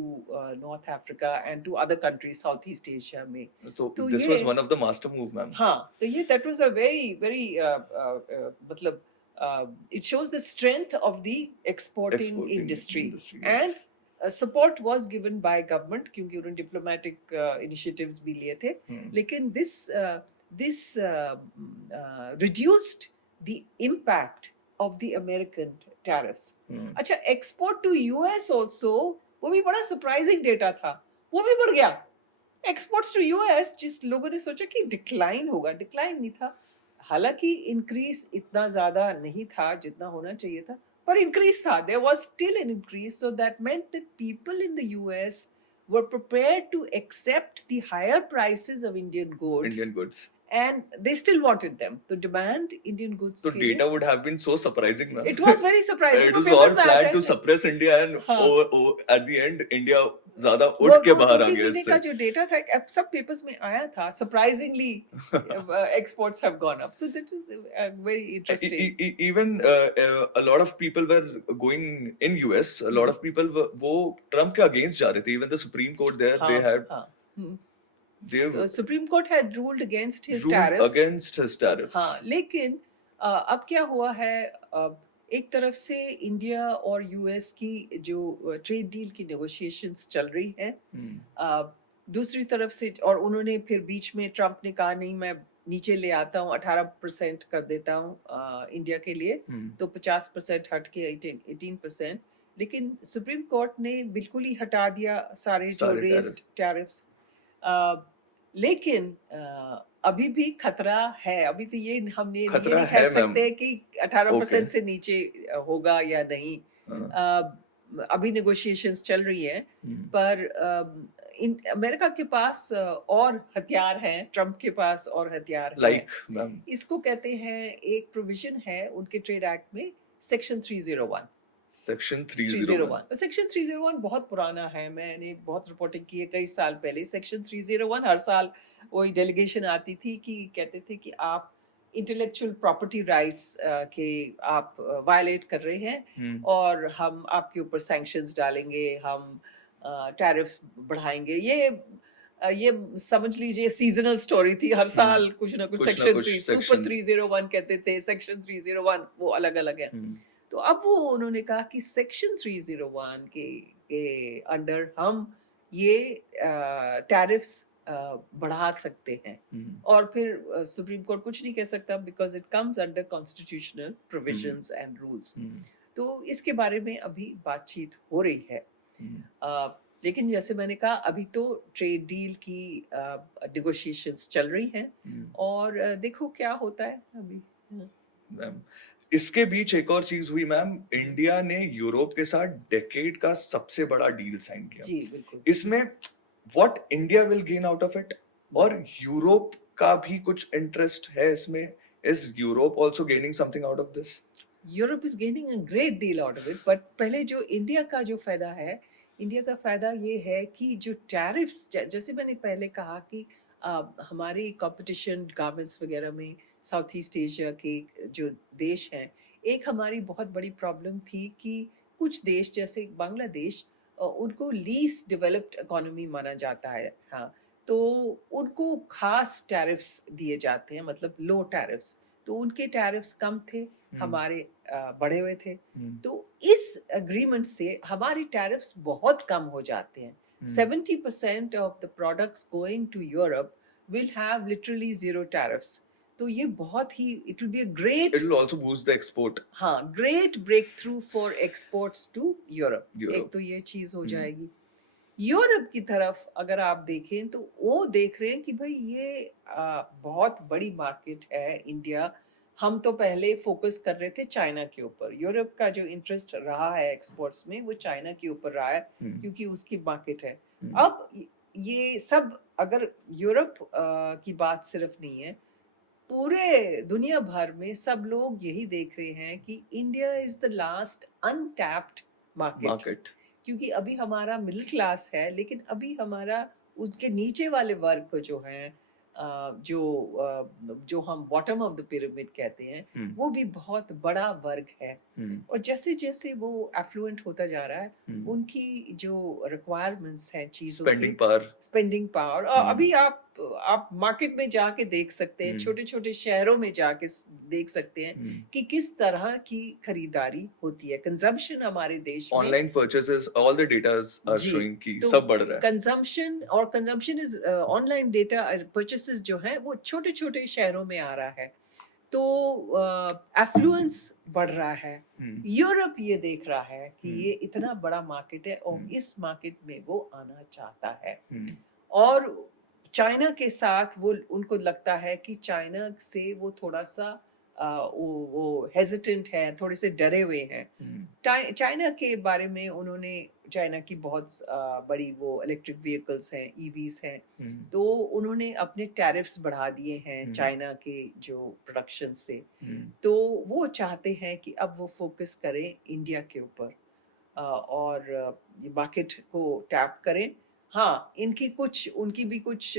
North Africa and to other countries, Southeast Asia में। So this ये was one of the master move, ma'am. हाँ, तो ये that was a very मतलब it shows the strength of the exporting industry, yes. and support was given by government, क्योंकि उन्होंने diplomatic initiatives भी लिए थे। लेकिन this reduced the impact of the American tariffs। अच्छा, export to US also, वो भी बड़ा surprising data था, वो भी बढ़ गया। एक्सपोर्ट्स टू यूएस, जिस लोगों ने सोचा कि डिक्लाइन होगा, डिक्लाइन नहीं था। हालांकि इंक्रीज इतना ज्यादा नहीं था जितना होना चाहिए था, पर इंक्रीज था। There was still an increase, so that meant that people in the US were prepared to accept the higher prices of Indian goods, and they still wanted them. The demand Indian goods. So data would have been so surprising, ma'am. It was very surprising. It was all planned to suppress India, and at the end, India ज्यादा उठ के बाहर आ गया। 2-3 महीने का जो डेटा था, अब सब पेपर्स में आया था। Surprisingly, exports have gone up. So that was very interesting. Even a lot of people were going in US. A lot of people वो Trump के against जा रहे थे. Even the Supreme Court there, they had. The Supreme Court had ruled against his tariffs. हाँ, लेकिन अब क्या हुआ है, एक तरफ से इंडिया और यूएस की जो ट्रेड डील की नेगोशिएशंस चल रही हैं, दूसरी तरफ से और उन्होंने फिर बीच में ट्रम्प ने कहा नहीं मैं नीचे ले आता हूँ 18% कर देता हूँ इंडिया के लिए, तो 50% हट के 18%। लेकिन सुप्रीम कोर्ट ने बिल्कुल ही हटा दिया सारे जो सारे रेज्ड टैरिफ्स। लेकिन अभी भी खतरा है, अभी तो ये खतरा नहीं कह है मैम। सकते कि ओके 18% से नीचे होगा या नहीं। हाँ, अभी नेगोशिएशंस चल रही है, हम्म, पर अमेरिका के पास और हथियार हैं, ट्रम्प के पास और हथियार हैं। लाइक मैम इसको कहते हैं, एक प्रोविजन है उनके ट्रेड एक्ट में, सेक्शन 301। सेक्शन 301। 301 सेक्शन 301 बहुत पुराना है, मैंने बहुत रिपोर्टिंग की है कई साल पहले। सेक्शन 301 हर साल वही डेलीगेशन आती थी कि कहते थे कि आप इंटेलेक्चुअल प्रॉपर्टी राइट्स के आप वायलेट कर रहे हैं और हम आपके ऊपर सैंक्शंस डालेंगे, हम टैरिफ्स बढ़ाएंगे। ये समझ लीजिए सीजनल स्टोरी थी, हर साल कुछ ना कुछ कुछ ना सेक्शन कुछ 3 सुपर सेक्शंस 301 कहते थे, सेक्शन 301 वो अलग अलग है। तो अब वो उन्होंने कहा कि सेक्शन 301 के अंडर हम ये टैरिफ्स बढ़ा सकते हैं, और फिर सुप्रीम कोर्ट कुछ नहीं कह सकता because it comes under constitutional provisions and rules. तो इसके बारे में अभी बातचीत हो रही है। लेकिन जैसे मैंने कहा, अभी तो ट्रेड डील की नेगोशिएशंस चल रही हैं और देखो क्या होता है अभी। मैम इसके बीच एक और चीज हुई मैम, इंडिया ने यूरोप के साथ डेकेड का सबसे बड़ा डील साइन किया। जी बिल्कुल। इसमें what India will gain out of it, और यूरोप का भी कुछ इंटरेस्ट है इसमें? Is Europe also gaining something out of this? Europe is gaining a great deal out of it, but पहले जो इंडिया का जो फायदा है, इंडिया का फायदा ये है कि जो टैरिफ्स, जैसे मैंने पहले कहा कि हमारी कंपटीशन गारमेंट्स वगैरह में साउथ ईस्ट एशिया के जो देश हैं, एक हमारी बहुत बड़ी प्रॉब्लम थी कि कुछ देश जैसे बांग्लादेश, उनको लीस्ट डेवलप्ड इकोनॉमी माना जाता है। हाँ, तो उनको खास टैरिफ्स दिए जाते हैं, मतलब लो टैरिफ्स। तो उनके टैरिफ्स कम थे, हमारे बढ़े हुए थे। तो इस एग्रीमेंट से हमारे टैरिफ्स बहुत कम हो जाते हैं। 70% of the products going to Europe will have literally zero tariffs. तो ये बहुत ही, it will be a great, it will also boost the export. हाँ, great breakthrough for exports to Europe. एक यूरोप तो ये चीज हो जाएगी। यूरोप की तरफ अगर आप देखें तो वो देख रहे हैं कि भाई ये बहुत बड़ी मार्केट है इंडिया। हम तो पहले फोकस कर रहे थे चाइना के ऊपर, यूरोप का जो इंटरेस्ट रहा है एक्सपोर्ट्स में वो चाइना के ऊपर रहा है क्योंकि उसकी मार्केट है। अब ये सब, अगर यूरोप की बात सिर्फ नहीं है, पूरे दुनिया भर में सब लोग यही देख रहे हैं कि India is the last untapped market. Market क्योंकि अभी हमारा मिडिल क्लास है, लेकिन अभी हमारा उसके नीचे वाले वर्ग को जो है, जो हम बॉटम ऑफ द पिरामिड कहते हैं, वो भी बहुत बड़ा वर्ग है। और जैसे जैसे वो एफ्लुएंट होता जा रहा है, उनकी जो रिक्वायरमेंट्स हैं चीज़ों की, स्पेंडिंग पावर। स्पेंडिंग पावर, अभी आप मार्केट में जाके देख सकते हैं, छोटे छोटे शहरों में जाके देख सकते हैं कि किस तरह की खरीदारी होती है। कंजम्पशन हमारे देश में, online purchases, all the datas R G, showing कि तो सब बढ़ रहा है। Consumption is online data purchases जो है वो छोटे छोटे शहरों में आ रहा है, तो एफ्लुएंस बढ़ रहा है। यूरोप ये देख रहा है कि ये इतना बड़ा मार्केट है और इस मार्केट में वो आना चाहता है। और चाइना के साथ वो, उनको लगता है कि चाइना से वो थोड़ा सा वो हेजिटेंट है, थोड़े से डरे हुए हैं। चाइना के बारे में उन्होंने, चाइना की बहुत बड़ी वो इलेक्ट्रिक व्हीकल्स हैं, ईवीज हैं, तो उन्होंने अपने टैरिफ्स बढ़ा दिए हैं चाइना के जो प्रोडक्शन से। तो वो चाहते हैं कि अब वो फोकस करें इंडिया के ऊपर और ये मार्केट को टैप करें। हाँ, उनकी भी कुछ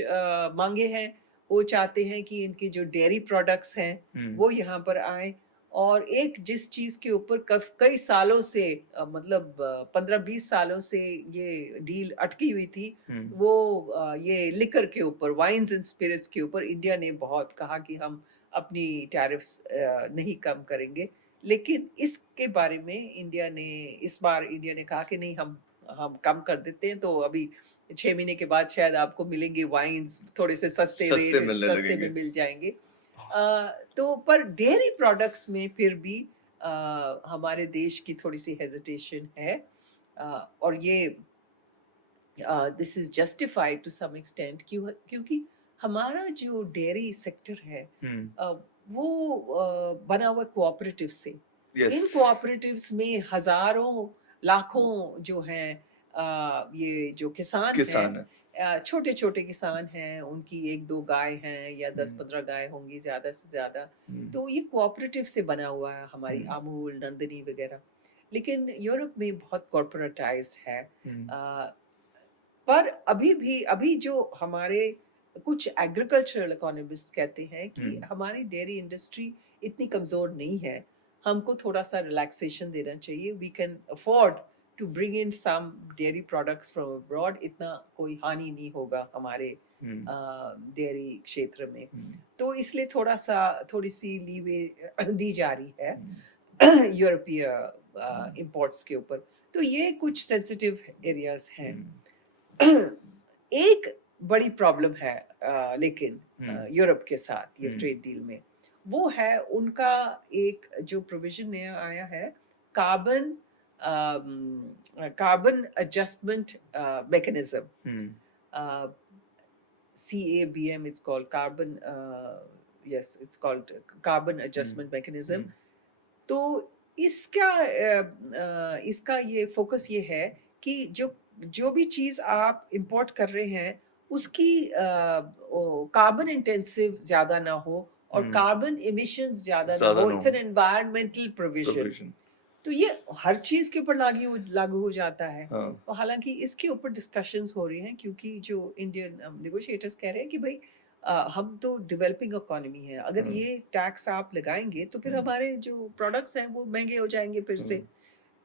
मांगे हैं। वो चाहते हैं कि इनके जो डेयरी प्रोडक्ट्स हैं वो यहाँ पर आए, और एक जिस चीज़ के ऊपर कई सालों से, मतलब 15-20 सालों से ये डील अटकी हुई थी, वो ये लिकर के ऊपर, वाइन्स एंड स्पिरिट्स के ऊपर इंडिया ने बहुत कहा कि हम अपनी टैरिफ्स नहीं कम करेंगे। लेकिन इसके बारे में इस बार इंडिया ने कहा कि नहीं, हम हम कम कर देते हैं, तो अभी 6 महीने के बाद शायद आपको मिलेंगे वाइन्स थोड़े से सस्ते सस्ते रेट, मिलने सस्ते में लगेंगे। मिल जाएँगे। तो पर डेयरी प्रोडक्ट्स में फिर भी हमारे देश की थोड़ी-सी हेजिटेशन है। और ये this is justified to some extent, क्योंकि हमारा जो डेयरी सेक्टर है हुँ, अ, वो बना हुआ कोऑपरेटिव से। इन यस, कोऑपरेटिव्स में हज़ारों, लाखों जो हैं ये जो किसान हैं, किसान है। छोटे-छोटे किसान हैं, उनकी 1-2 गाय हैं या हुँ, 10-15 गाय होंगी ज़्यादा से ज़्यादा। हुँ, तो ये कोऑपरेटिव से बना हुआ है, हमारी हुँ, अमूल, नंदिनी वगैरह। लेकिन यूरोप में बहुत कॉर्पोरेटाइज़्ड है। हुँ, अ, पर अभी जो हमारे कुछ एग्रीकल्चरल इकोनॉमिस्ट कहते हैं कि हुँ, हमारी डेयरी इंडस्ट्री इतनी कमज़ोर नहीं है, हमको थोड़ा-सा रिलैक्सेशन देना चाहिए। We can afford to bring in some dairy products from abroad, इतना कोई हानि नहीं होगा हमारे हुँ, डेयरी क्षेत्र में। हुँ, तो इसलिए थोड़ा-सा थोड़ी-सी लीवे दी जा रही है हुँ, यूरोपीय हुँ, इंपोर्ट्स के ऊपर। तो ये कुछ सेंसिटिव एरियाज़ हैं। हुँ, एक बड़ी प्रॉब्लम है लेकिन हुँ, यूरोप के साथ ये हुँ, ट्रेड डील में, वो है उनका एक जो प्रोविज़न नया आया है, carbon carbon adjustment mechanism, hmm, uh, CABM, it's called carbon, yes, it's called carbon hmm, adjustment mechanism. हुँ, तो इसका ये फोकस ये है कि जो जो भी चीज़ आप इंपोर्ट कर रहे हैं उसकी कार्बन इंटेंसिव ज़्यादा ना हो और हुँ, कार्बन इमिशंस ज़्यादा ना ज़्यादा हो। ना इट्स हो, एन एनवायरमेंटल प्रोविजन। प्रोविज़न, तो ये हर चीज़ के ऊपर लागू हो जाता है। हाँ, तो हालाँकि इसके ऊपर डिस्कशंस हो रही हैं, क्योंकि जो इंडियन नेगोशिएटर्स कह रहे हैं कि भई हम तो डेवलपिंग इकोनॉमी है, अगर हाँ, ये टैक्स आप लगाएँगे तो फिर हुँ, हमारे जो प्रोडक्ट्स हैं वो महँगे हो जाएँगे फिर हुँ, से।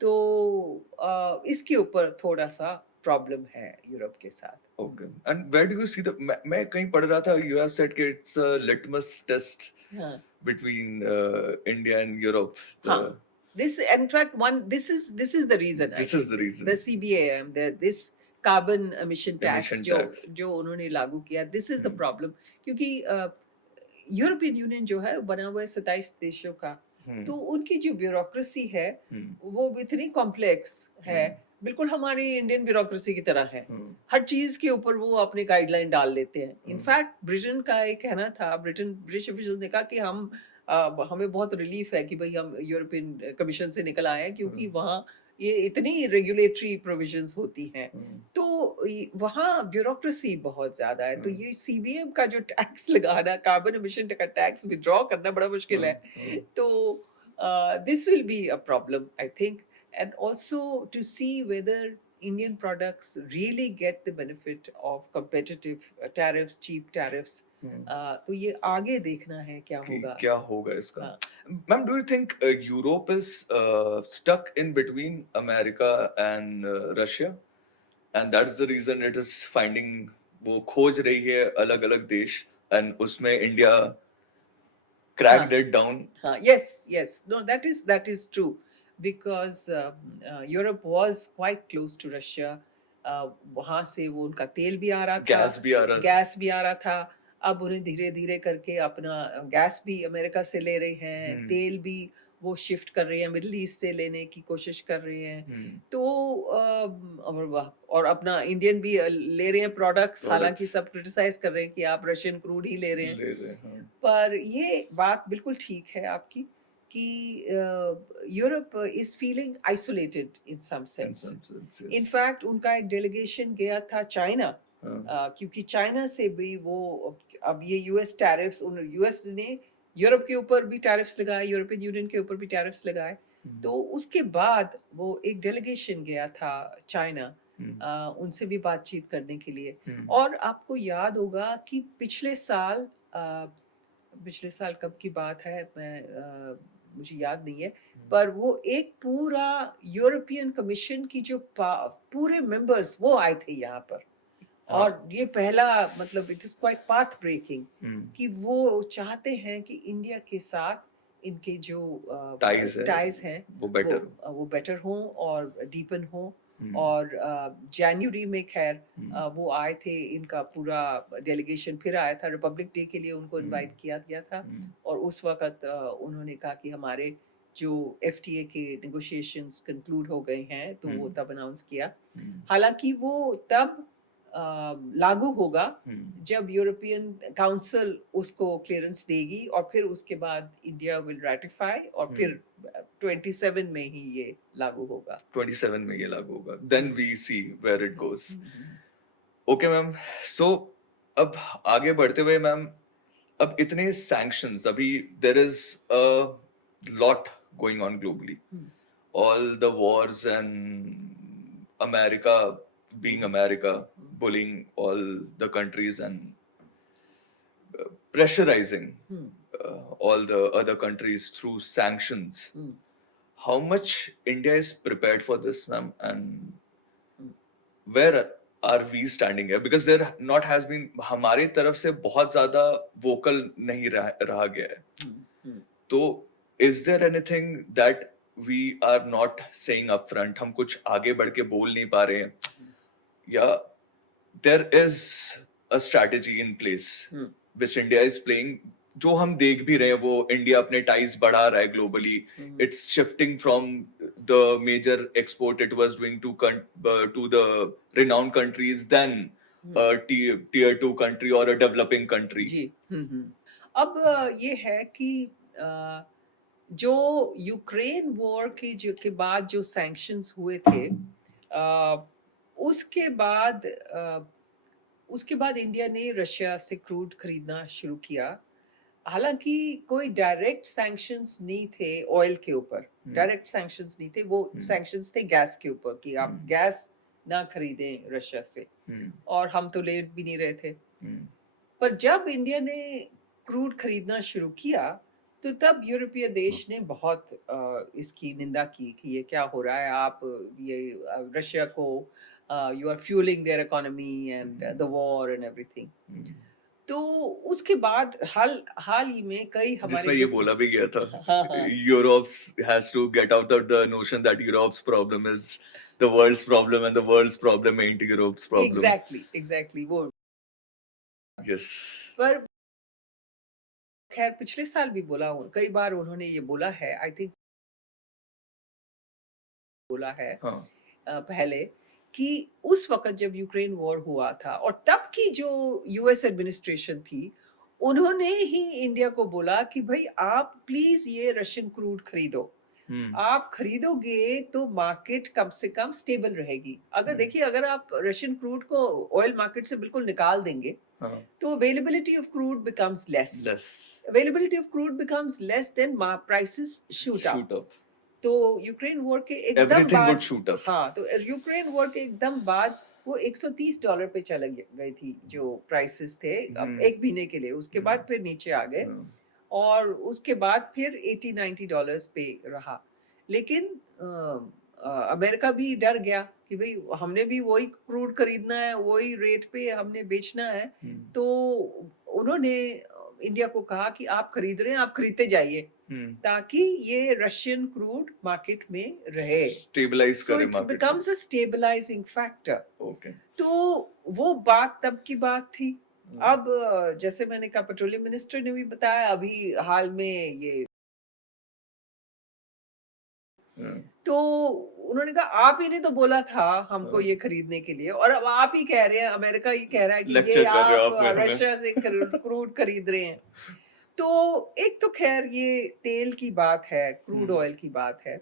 तो इसके ऊपर थोड़ा-सा प्रॉब्लम है यूरोप के साथ। Okay and where do you see the मैं कहीं पढ़ रहा था यू हैव सेड कि इट्स अ लिटमस टेस्ट हाँ। between India and Europe. The हाँ, this in fact one this is the reason I this is think the the reason. CBAM, the this carbon emission tax Emission जो tax. जो उन्होंने लागू किया, this is the Hmm. Problem, क्योंकि यूरोपियन यूनियन जो है वो बना हुआ है 27 देशों का। तो Hmm. उनकी जो ब्यूरोक्रेसी है Hmm. वो इतनी कॉम्प्लेक्स है, Hmm. बिल्कुल हमारी इंडियन ब्यूरोक्रेसी की तरह है। Hmm. हर चीज़ के ऊपर वो अपने गाइडलाइन डाल लेते हैं। Hmm. इनफैक्ट ब्रिटेन का एक कहना था, ब्रिटिश ऑफिशियल ने कहा कि हमें बहुत रिलीफ है कि भई हम यूरोपियन कमीशन से निकल आए हैं, क्योंकि Hmm. वहाँ ये इतनी रेगुलेटरी प्रोविजंस होती हैं। Hmm. तो वहाँ ब्यूरोक्रेसी बहुत ज़्यादा है, तो Hmm. ये सीबीएम का जो टैक्स लगाना, कार्बन एमिशन का टैक्स विथड्रॉ करना बड़ा मुश्किल Hmm. है। Hmm. तो this will be a problem I think, and also to see whether Indian products really get the benefit of competitive tariffs, cheap tariffs. Hmm. तो ये आगे देखना है क्या कि होगा। क्या होगा इसका? हाँ, Ma'am, do you think Europe is stuck in between America and Russia, and that's the reason it is finding वो खोज रही है अलग-अलग देश and उसमें इंडिया cracked हाँ, it down. yes, yes. No, that is true because Europe was quite close to Russia. वहाँ से वो उनका तेल भी आ रहा था, गैस भी आ रहा था. गैस भी आ रहा था। अब उन्हें धीरे-धीरे करके अपना गैस भी अमेरिका से ले रहे हैं, Hmm. तेल भी वो शिफ्ट कर रहे हैं, मिडल ईस्ट से लेने की कोशिश कर रहे हैं। Hmm. तो और अपना इंडियन भी ले रहे हैं प्रोडक्ट्स, हालाँकि Products सब क्रिटिसाइज़ कर रहे हैं कि आप रशियन क्रूड ही ले रहे हैं। ले रहे हैं, हाँ. पर ये बात बिल्कुल ठीक है आपकी कि Europe is feeling isolated in some In sense. some sense, yes. In fact उनका एक डेलीगेशन गया था चाइना, हाँ. क्योंकि चाइना से भी वो अब ये यूएस टैरिफ्स, उन यूएस ने यूरोप के ऊपर भी टैरिफ्स लगाए, यूरोपियन यूनियन के ऊपर भी टैरिफ्स लगाए। हम्म, तो उसके बाद वो एक डेलीगेशन गया था चाइना, हम्म, उनसे भी बातचीत करने के लिए। हम्म, और आपको याद होगा कि पिछले साल कब की बात है, मुझे याद नहीं है, पर वो एक पूरा यूरोपियन कमीशन की जो पूरे मेंबर्स वो आए थे यहाँ पर। हाँ. और ये पहला मतलब it is quite path breaking hmm, कि वो चाहते हैं कि इंडिया के साथ इनके जो टाइज है टाइज हैं वो बेटर हो. वो बेटर हों और डीपन हों। और जनवरी में खैर वो आए थे, इनका पूरा डेलीगेशन फिर आया था, रिपब्लिक डे के लिए उनको इनवाइट किया गया था। और उस वक्त उन्होंने कहा कि हमारे जो एफटीए के नेगोशिएशंस कंक्लूड हो गए हैं, तो वो तब अनाउंस किया। हालांकि वो तब लागू होगा जब यूरोपियन काउंसिल उसको क्लियरेंस देगी, और फिर उसके बाद इंडिया विल रैटिफाई, और फिर 27 में ही ये लागू होगा। 27 में ये लागू होगा, then we see where it goes. Okay ma'am, so अब आगे बढ़ते हुए मैम, अब इतने सैंक्शंस, अभी there is a lot going on globally, all the wars and America being America, bullying all the countries and pressurizing all the other countries through sanctions. How much India is prepared for this, ma'am, and where are we standing here? Because there not has been, हमारे तरफ से बहुत ज़्यादा vocal नहीं रहा गया है। तो is there anything that we are not saying upfront? हम कुछ आगे बढ़ के बोल नहीं पा रहे हैं, या there is a strategy in place which India is playing, जो हम देख भी रहे हैं, वो इंडिया अपने टाइज बढ़ा रहा है globally. It's shifting from the major export it was doing to the renowned countries than a tier 2 country or a developing country. जी। अब ये है कि जो यूक्रेन वॉर के बाद जो सैंक्शंस हुए थे, उसके बाद इंडिया ने रशिया से क्रूड खरीदना शुरू किया। हालांकि कोई डायरेक्ट सैंक्शंस नहीं थे ऑयल के ऊपर, डायरेक्ट सैंक्शंस नहीं थे, वो सैंक्शंस थे गैस के ऊपर कि आप गैस ना खरीदें रशिया से, और हम तो ले भी नहीं रहे थे। पर जब इंडिया ने क्रूड खरीदना शुरू किया, तो तब यूरोपीय देश ने बहुत इसकी निंदा की कि ये क्या हो रहा है, आप ये रशिया को you are fuelling their economy and the war and everything. तो उसके बाद हाल ही में कई हमारे, जिसमें ये बोला भी गया था, हाँ, Europe has to get out of the notion that Europe's problem is the world's problem and the world's problem and Europe's problem. Exactly वो। यस। पर खैर पिछले साल भी बोला, कई बार उन्होंने ये बोला है, आई थिंक बोला है पहले, कि उस वक्त जब यूक्रेन वॉर हुआ था और तब की जो यूएस एडमिनिस्ट्रेशन थी, उन्होंने ही इंडिया को बोला कि भाई आप प्लीज ये रशियन क्रूड खरीदो। आप खरीदोगे तो मार्केट कम से कम स्टेबल रहेगी। अगर देखिए, अगर आप रशियन क्रूड को ऑयल मार्केट से बिल्कुल निकाल देंगे, तो availability of crude becomes less. Availability of crude becomes less, then prices shoot up. तो यूक्रेन वॉर के एकदम बाद, हाँ, तो यूक्रेन वॉर के एकदम बाद वो $130 पे चले गई थी जो प्राइसेस थे एक महीने के लिए। उसके बाद फिर नीचे आ गए, और उसके बाद फिर $80-90 पे रहा। लेकिन अमेरिका भी डर गया कि भाई हमने भी वही क्रूड खरीदना है, वही रेट पे हमने बेचना है। तो उन्होंने इंडिया को कहा कि आप खरीद रहे हैं, आप खरीदते जाइए, ताकि ये रशियन क्रूड मार्केट में रहे, स्टेबलाइज करे market. So it becomes a stabilising factor. Okay. तो वो बात तब की बात थी। अब जैसे मैंने कहा, पेट्रोलियम मिनिस्टर ने भी बताया अभी हाल में ये, तो उन्होंने कहा आप ही ने तो बोला था हमको ये खरीदने के लिए, और अब आप ही कह रहे हैं, अमेरिका ही कह रहा है कि ये आप रशिया से क्रूड खरीद रहे हैं। तो एक तो खैर ये तेल की बात है, क्रूड ऑयल की बात है।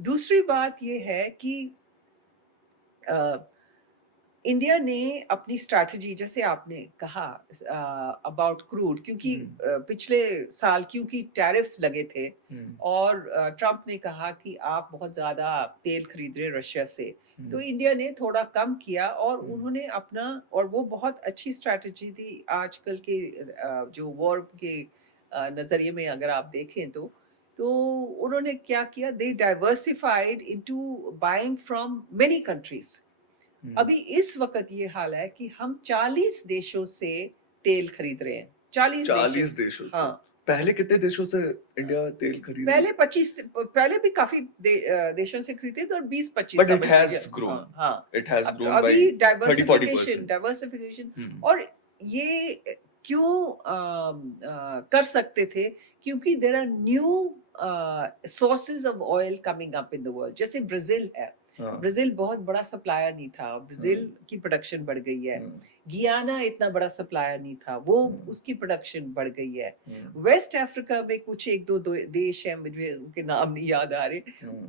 दूसरी बात ये है कि इंडिया ने अपनी स्ट्रैटेजी, जैसे आपने कहा अबाउट क्रूड, क्योंकि पिछले साल क्योंकि टैरिफ्स लगे थे, और ट्रम्प ने कहा कि आप बहुत ज़्यादा तेल खरीद रहे रशिया से, तो इंडिया ने थोड़ा कम किया, और उन्होंने अपना, और वो बहुत अच्छी स्ट्रैटेजी थी आजकल के जो वॉर के नज़रिए में अगर आप देखें तो उन्होंने क्या किया, they diversified into buying from many countries. अभी इस वक्त ये हाल है कि हम 40 देशों से तेल खरीद रहे हैं। 40 देशों से। हाँ। पहले कितने देशों से इंडिया तेल खरीद रही पहले 25 पहले भी काफी देशों से खरीदे थे और 20-25 बट इट समझ लीजिए। हैज ग्रोन हाँ हाँ इट हैज अब ग्रोन बाय अभी 30-40%. डाइवर्सिफिकेशन और ये क्यों कर सकते थे क्योंकि there are new sources of oil coming up in the world. जैसे ब्राजील है, हाँ, ब्राजील बहुत बड़ा सप्लायर नहीं था, ब्राजील की प्रोडक्शन बढ़ गई है। गियाना इतना बड़ा सप्लायर नहीं था, वो उसकी प्रोडक्शन बढ़ गई है। वेस्ट अफ्रीका में कुछ एक दो देश हैं, मुझे उनके नाम नहीं याद आ रहे,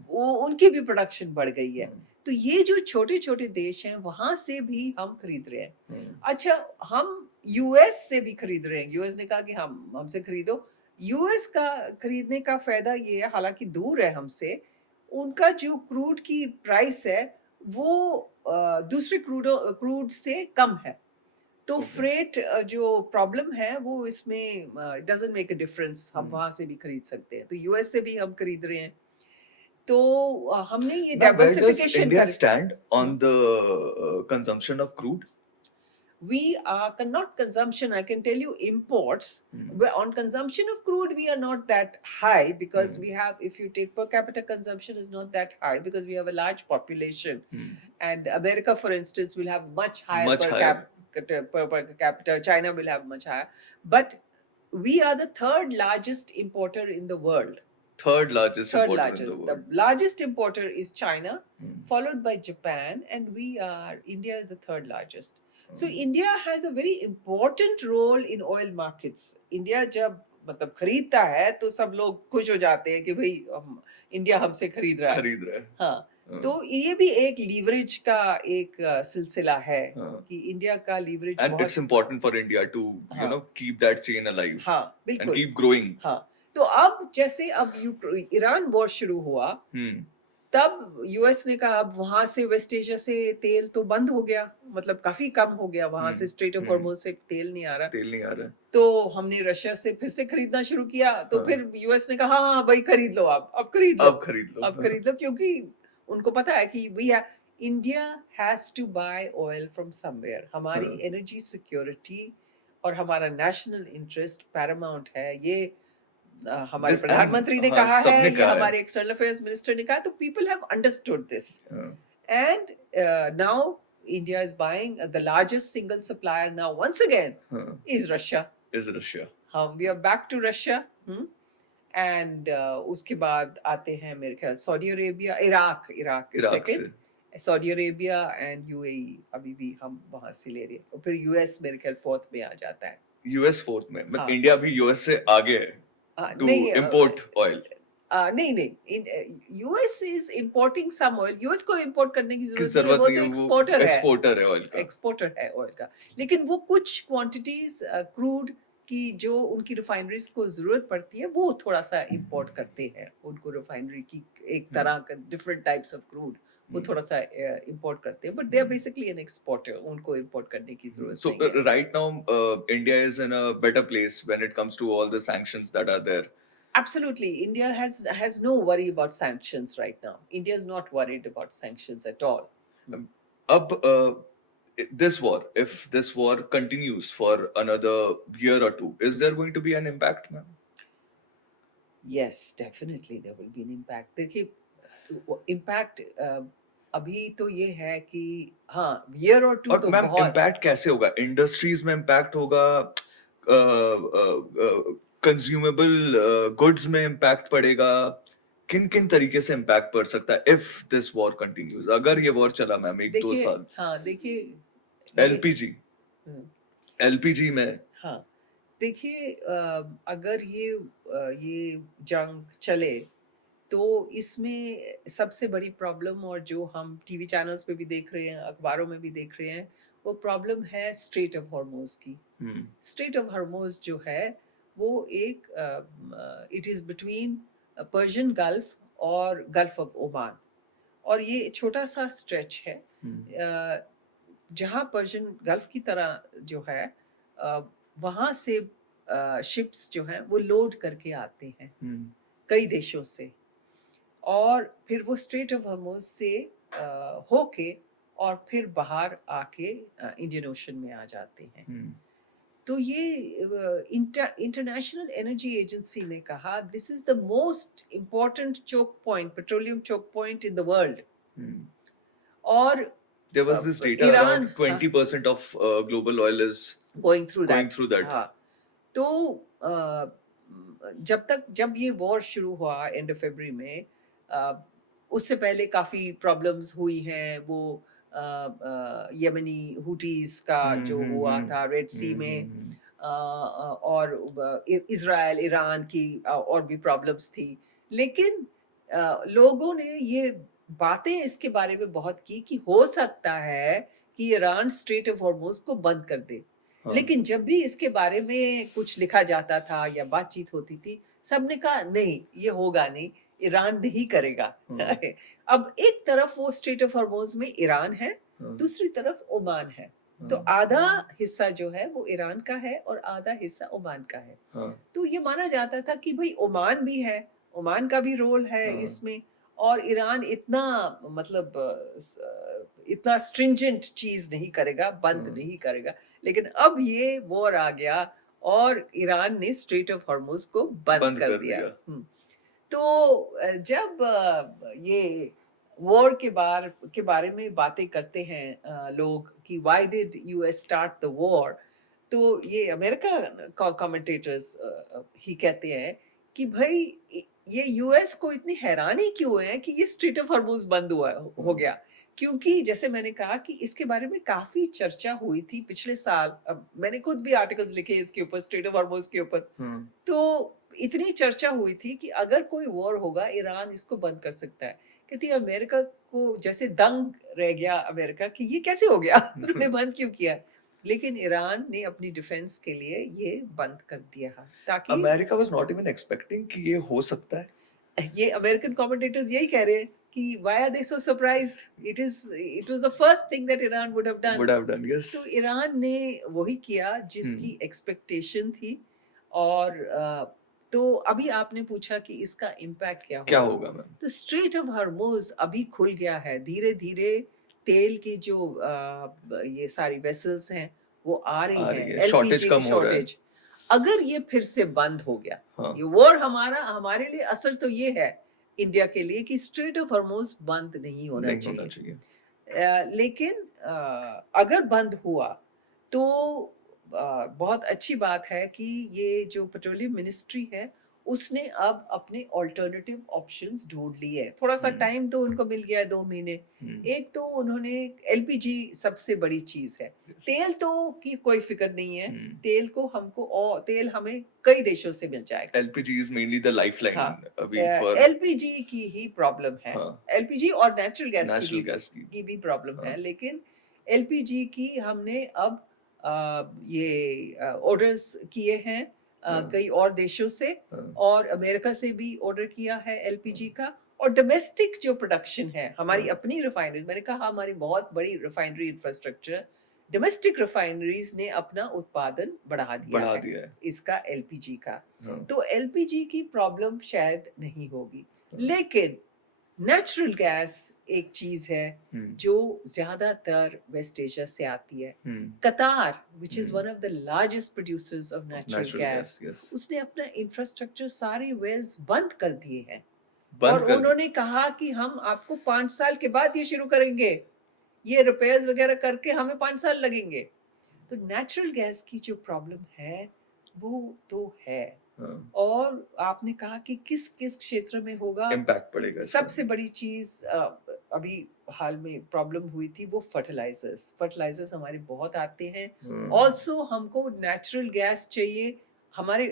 वो उनकी भी प्रोडक्शन बढ़ गई है। तो ये जो छोटे छोटे देश हैं वहां से भी हम खरीद रहे हैं। अच्छा, हम यूएस से भी खरीद रहे हैं। यूएस ने कहा कि हम हमसे खरीदो। यूएस का खरीदने का फायदा ये है, हालांकि दूर है हमसे, उनका जो क्रूड की प्राइस है वो दूसरे क्रूड से कम है। तो फ्रेट जो प्रॉब्लम है वो इसमें डजंट मेक अ डिफरेंस, हम वहां से भी खरीद सकते हैं। तो यूएस से भी हम खरीद रहे हैं। तो हमने ये Now, where does diversification India stand on the consumption of crude? we are not consumption, I can tell you imports. On consumption of crude we are not that high because we have, if you take per capita consumption is not that high because we have a large population. And America for instance will have much higher Much per higher. capita. China will have much higher, but we are the third largest importer in the world. Third largest Third importer largest. in the world. The largest importer is China, followed by Japan, and India is the third largest. So India has a very important role in oil markets. India जब मतलब खरीदता है तो सब लोग खुश हो जाते हैं कि भाई इंडिया हमसे खरीद रहा है। हाँ, तो ये भी एक लीवरेज का एक सिलसिला है कि इंडिया का leverage And it's important for India to keep that chain alive. हाँ, and बिल्कुल keep growing. हाँ, तो अब जैसे अब ईरान वॉर शुरू हुआ तब यूएस ने कहा अब वहां से वेस्ट एशिया से तेल तो बंद हो गया, मतलब काफी कम हो गया, वहां से स्ट्रेट ऑफ हॉर्मुज से तेल नहीं आ रहा। तो हमने रशिया से फिर से खरीदना शुरू किया। तो फिर यूएस ने कहा हाँ भाई खरीद लो, आप अब खरीद लो क्योंकि उनको पता है कि India has to buy oil from somewhere. हमारी एनर्जी सिक्योरिटी और हमारा नेशनल इंटरेस्ट पैरामाउंट है। ये हमारे प्रधानमंत्री ने कहा है, ये हमारे एक्सटर्नल अफेयर्स मिनिस्टर ने कहा, तो people have understood this and now India is buying the largest single supplier now once again is Russia. हम we are back to Russia and उसके बाद आते हैं मेरे ख्याल Saudi Arabia, Iraq second, Saudi Arabia and UAE अभी भी हम वहां से ले रहे हैं, और फिर यूएस मेरे ख्याल फोर्थ में आ जाता है। यूएस फोर्थ में, मतलब इंडिया भी यूएस से आगे है to import oil. नहीं, US is importing some oil. US को इंपोर्ट करने की जरूरत नहीं है, वो तो एक्सपोर्टर है ऑयल का। लेकिन वो कुछ क्वांटिटीज क्रूड की जो उनकी रिफाइनरीज को जरूरत पड़ती है वो थोड़ा सा इंपोर्ट करते हैं। उनको रिफाइनरी की एक तरह का डिफरेंट टाइप्स ऑफ क्रूड वो थोड़ा सा इंपोर्ट करते हैं, but they are basically an exporter, उनको इंपोर्ट करने की जरूरत नहीं है। So right now India is in a better place when it comes to all the sanctions that are there. Absolutely, India has no worry about sanctions right now. India is not worried about sanctions at all. Ab this war, if this war continues for another year or two, is there going to be an impact, ma'am? Yes, definitely there will be an impact. देखिए इम्पैक्ट अभी तो ये है कि हाँ ईयर और टू, तो मैम बहुत इम्पैक्ट कैसे होगा? इंडस्ट्रीज में इम्पैक्ट होगा, कंज्यूमेबल गुड्स में इम्पैक्ट पड़ेगा, किन किन तरीके से इम्पैक्ट पड़ सकता है इफ दिस वॉर कंटिन्यूज? अगर ये वॉर चला मैम 1-2 साल। हाँ देखिए एलपीजी में हाँ देखिए अगर ये जंग चले तो इसमें सबसे बड़ी प्रॉब्लम, और जो हम टीवी चैनल्स पे भी देख रहे हैं, अखबारों में भी देख रहे हैं, वो प्रॉब्लम है स्ट्रेट ऑफ हॉर्मुज की। स्ट्रेट ऑफ हॉर्मुज जो है वो एक it is between Persian gulf और गल्फ ऑफ ओमान, और ये छोटा सा स्ट्रेच है जहाँ पर्शियन गल्फ की तरह जो है वहाँ से शिप्स जो हैं वो लोड करके आते हैं कई देशों से, और फिर वो स्ट्रेट ऑफ हॉर्मुज से होके और फिर बाहर आके इंडियन ओशन में आ जाते हैं। तो ये इंटरनेशनल एनर्जी एजेंसी ने कहा this is the most important choke point, petroleum choke point in the world. और There was this data Iran around 20% of global oil is going through going that. through that. हाँ, तो जब ये वॉर शुरू हुआ एंड ऑफ फरवरी में, उससे पहले काफ़ी प्रॉब्लम्स हुई हैं। वो यमनी हुटीज का जो हुआ था रेड सी में, और इज़राइल ईरान की और भी प्रॉब्लम्स थी। लेकिन लोगों ने ये बातें इसके बारे में बहुत की कि हो सकता है कि ईरान स्ट्रेट ऑफ हॉर्मुज को बंद कर दे। हाँ। लेकिन जब भी इसके बारे में कुछ लिखा जाता था या बातचीत होती थी, सबने कहा नहीं, ये होगा नहीं, ईरान नहीं करेगा। हाँ। अब एक तरफ वो स्ट्रेट ऑफ हॉर्मुज में ईरान है, हाँ। दूसरी तरफ ओमान है। तो हाँ। आधा हिस्सा जो है वो ईरान का है और आधा हिस्सा ओमान का है। हाँ। तो ये माना जाता था कि भाई ओमान भी है, ओमान का भी रोल है हाँ। इसमें, और ईरान इतना मतलब इतना स्ट्रिंजेंट चीज नहीं करेगा, बंद हाँ। नहीं करेगा। लेकिन अब ये वॉर आ गया और ईरान ने स्ट्रेट ऑफ हॉर्मुज को बंद कर दिया। तो जब ये वॉर के बारे में बातें करते हैं लोग कि why did US start the war, तो ये अमेरिका कमेंटेटर्स ही कहते हैं कि भाई ये यूएस को इतनी हैरानी क्यों है कि ये स्ट्रेट ऑफ हॉर्मुज बंद हो गया। क्योंकि जैसे मैंने कहा कि इसके बारे में काफी चर्चा हुई थी पिछले साल। अब मैंने खुद भी आर्टिकल्स लिखे इसके ऊपर, स्ट्रेट ऑफ हॉर्मुज के ऊपर। तो इतनी चर्चा हुई थी कि अगर कोई वॉर होगा ईरान इसको बंद कर सकता है। कहती है अमेरिका को जैसे दंग रह गया अमेरिका कि ये कैसे हो गया, उन्होंने बंद क्यों किया। लेकिन ईरान ने अपनी डिफेंस के लिए ये बंद कर दिया ताकि America was not even expecting कि ये हो सकता है। ये अमेरिकन कमेंटेटर्स यही कह रहे हैं कि why are they so surprised? It was the first thing that Iran would have done. Yes. तो ईरान ने वही किया जिसकी एक्सपेक्टेशन थी। और तो अभी आपने पूछा कि इसका इम्पैक्ट क्या होगा मैम? तो स्ट्रेट ऑफ हॉर्मुज अभी खुल गया है धीरे धीरे। तेल की जो ये सारी वेसल्स हैं वो आ रही हैं, शॉर्टेज कम हो रहा है। अगर ये फिर से बंद हो गया, हाँ। ये वॉर हमारे लिए असर तो ये है इंडिया के लिए कि स्ट्रेट ऑफ हॉर्मुज बंद नहीं होना चाहिए। लेकिन अगर बंद हुआ तो बहुत अच्छी बात है कि ये जो पेट्रोलियम मिनिस्ट्री है उसने अब अपने ऑल्टरनेटिव ऑप्शंस ढूंढ लिए। थोड़ा सा टाइम तो उनको मिल गया, 2 महीने। एक तो उन्होंने एलपीजी सबसे बड़ी चीज है। तेल तो की कोई फिक्र नहीं है, तेल को तेल हमें कई देशों से मिल जाएगा। LPG is mainly the lifeline अभी फॉर एलपीजी की ही प्रॉब्लम है। एलपीजी और नेचुरल गैस की भी प्रॉब्लम है। लेकिन एलपीजी की हमने अब ये ऑर्डर्स किए हैं कई और देशों से, और अमेरिका से भी ऑर्डर किया है एलपीजी का। और डोमेस्टिक जो प्रोडक्शन है हमारी अपनी रिफाइनरी, मैंने कहा हमारी बहुत बड़ी रिफाइनरी इंफ्रास्ट्रक्चर, डोमेस्टिक रिफाइनरीज ने अपना उत्पादन बढ़ा दिया है इसका एलपीजी का। तो एलपीजी की प्रॉब्लम शायद नहीं होगी। लेकिन नेचुरल गैस एक चीज है जो ज्यादातर वेस्ट एशिया से आती है। कतार which is one of the largest producers of natural gas, उसने अपना इंफ्रास्ट्रक्चर सारे वेल्स बंद कर दिए हैं और उन्होंने कहा कि हम आपको 5 साल के बाद ये शुरू करेंगे, ये रिपेयर्स वगैरह करके हमें 5 साल लगेंगे। तो नेचुरल गैस की जो प्रॉब्लम है वो तो है। और आपने कहा कि किस किस क्षेत्र में होगा इम्पैक्ट पड़ेगा। सबसे बड़ी चीज अभी हाल में प्रॉब्लम हुई थी वो फर्टिलाइजर्स हमारे बहुत आते हैं। ऑल्सो हमको नेचुरल गैस चाहिए। हमारे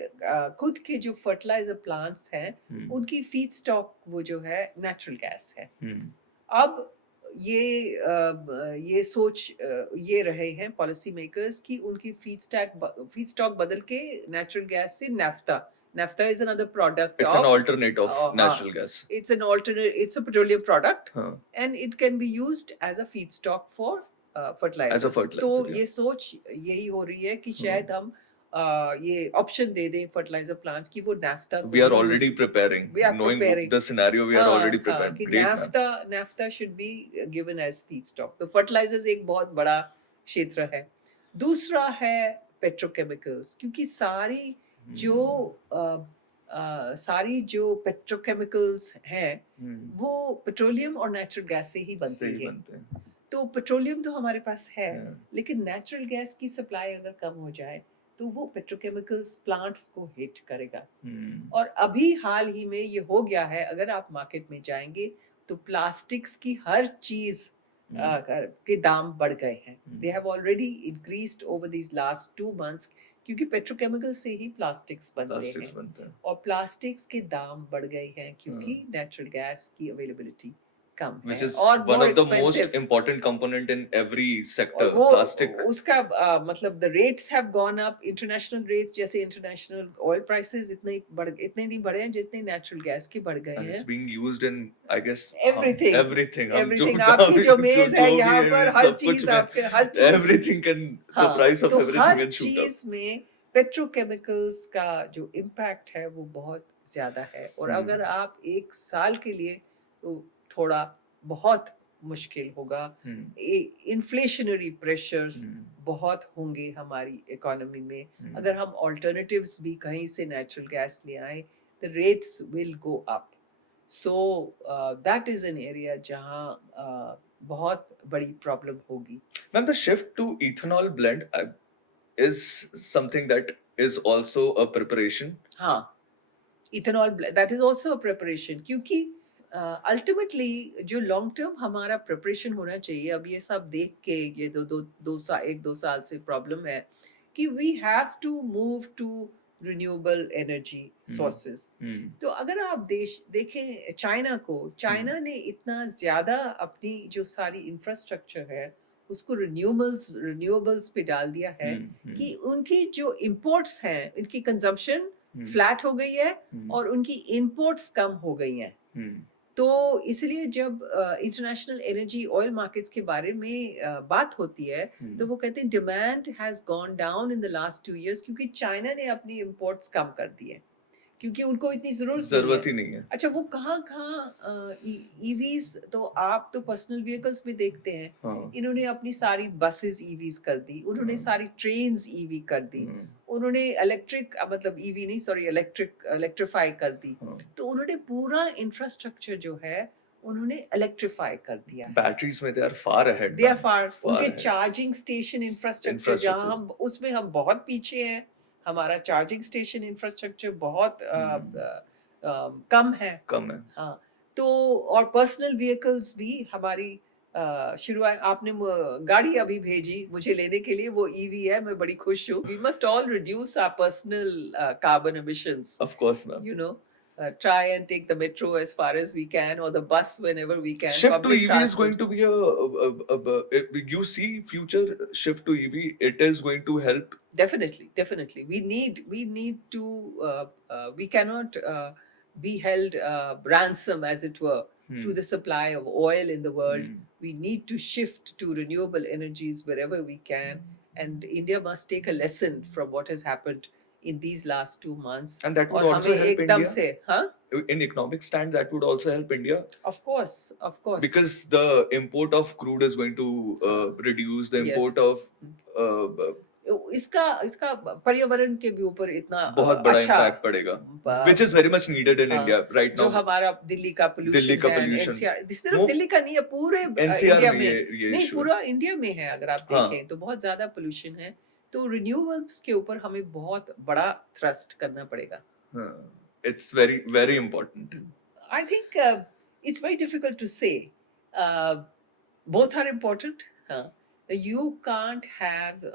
खुद के जो फर्टिलाइजर प्लांट्स हैं उनकी फीड स्टॉक वो जो है नेचुरल गैस है। अब ये सोच ये रहे हैं पॉलिसी मेकर्स कि उनकी फीड स्टॉक बदल के नेचुरल गैस से naphtha is another product. It's an alternate of natural gas. It's a petroleum product and it can be used as a feedstock for fertilizers. As a fertilizer. तो ये सोच यही हो रही है कि शायद हम ये ऑप्शन दे दें फर्टिलाइजर प्लांट्स की वो naphtha we are already preparing. Knowing the scenario we are already prepared. कि naphtha should be given as feedstock. तो fertilizers एक बहुत बड़ा क्षेत्र है। दूसरा है पेट्रोकेमिकल्स, क्योंकि सारी जो पेट्रोकेमिकल्स हैं वो पेट्रोलियम और नेचुरल गैस से ही बनती है। तो पेट्रोलियम तो हमारे पास है, लेकिन नेचुरल गैस की सप्लाई अगर कम हो जाए तो वो पेट्रोकेमिकल्स प्लांट्स को हिट करेगा। और अभी हाल ही में ये हो गया है, अगर आप मार्केट में जाएंगे तो प्लास्टिक्स की हर चीज के दाम बढ़ गए हैं। They have already increased over these last 2 months, क्योंकि पेट्रोकेमिकल से ही प्लास्टिक्स बनते हैं और प्लास्टिक्स के दाम बढ़ गए हैं क्योंकि नेचुरल गैस की अवेलेबिलिटी कम Which है is और one more of the most expensive. important component in every sector. और वो Plastic. उसका मतलब the rates have gone up, international rates, जैसे इंटरनेशनल ऑयल प्राइसेस इतने नहीं बढ़े हैं जितने नेचुरल गैस के बढ़ गए And हैं। it's being used in, I guess, Everything. everything. हम जो Everything. आपकी जो मेज है जो भी यहाँ है, पर हर सब कुछ चीज में, आपके हर चीज everything can, the हाँ, price of तो everything her can shoot up. चीज में पेट्रोकेमिकल्स का जो इम्पैक्ट है वो बहुत ज्यादा है। और अगर आप 1 साल के लिए, तो थोड़ा बहुत मुश्किल होगा। इन्फ्लेशनरी प्रेशर्स बहुत होंगे हमारी इकोनॉमी में। अगर हम ऑल्टरनेटिव्स भी कहीं से नेचुरल गैस ले आए, the rates will go up. So that is an area जहाँ बहुत बड़ी प्रॉब्लम होगी। Ma'am, the shift to ethanol blend is something that is also a preparation. हाँ, ethanol that is also a preparation, क्योंकि अल्टीमेटली जो लॉन्ग टर्म हमारा प्रिपरेशन होना चाहिए। अब ये सब देख के ये 1-2 साल से प्रॉब्लम है कि we have to move to renewable energy sources. तो अगर आप देश देखें चाइना ने इतना ज्यादा अपनी जो सारी इंफ्रास्ट्रक्चर है उसको रिन्यूएबल्स पे डाल दिया है कि उनकी जो इंपोर्ट्स हैं, उनकी कंजम्पशन फ्लैट हो गई है और उनकी इंपोर्ट्स कम हो गई हैं। तो इसलिए जब इंटरनेशनल एनर्जी ऑयल मार्केट्स के बारे में बात होती है तो वो कहते हैं demand has gone down in the last 2 years, क्योंकि चाइना ने अपनी इंपोर्ट्स कम कर दी है, क्योंकि उनको इतनी जरूरत ही नहीं है। अच्छा, वो कहाँ ईवीज तो आप तो पर्सनल व्हीकल्स में देखते हैं। हाँ। इन्होंने अपनी सारी बसेस ईवीज कर दी, उन्होंने सारी ट्रेन्स ईवी कर दी, उन्होंने इलेक्ट्रिफाई कर दी। तो उन्होंने पूरा इंफ्रास्ट्रक्चर जो है उन्होंने इलेक्ट्रिफाई कर दिया। बैटरीज में they are far ahead. They are far उनके चार्जिंग स्टेशन इंफ्रास्ट्रक्चर जहाँ हम बहुत पीछे हैं। हमारा चार्जिंग स्टेशन इंफ्रास्ट्रक्चर बहुत कम है। हाँ, तो और पर्सनल व्हीकल्स भी हमारी शुरुआत, आपने गाड़ी अभी भेजी मुझे लेने के लिए, वो ईवी है, मैं बड़ी खुश हूँ। We must all reduce our personal carbon emissions. Of course ma'am. You know, try and take the metro as far as we can, or the bus whenever we can. Shift Public to EV is going to be you see future shift to EV, it is going to help. Definitely. We need to, we cannot be held ransom, as it were, to the supply of oil in the world. We need to shift to renewable energies wherever we can, and India must take a lesson from what has happened in these last 2 months. And that would also help India. से, हाँ? In economic stand, that would also help India. Of course. Because the import of crude is going to reduce, the import of इसका पर्यावरण के भी ऊपर इतना बहुत बड़ा इम्पैक्ट पड़ेगा, which is very much needed in India right now. जो हमारा दिल्ली का पोल्यूशन है, सिर्फ दिल्ली का नहीं है, पूरे NCR इंडिया में नहीं, पूरा इंडिया में है। अगर आप देखें तो बहुत ज्यादा पोल्यूशन है, तो रिन्यूएबल्स के ऊपर हमें बहुत बड़ा थ्रस्ट करना पड़ेगा। It's very very important. I think it's very difficult to say. Both are important. You can't have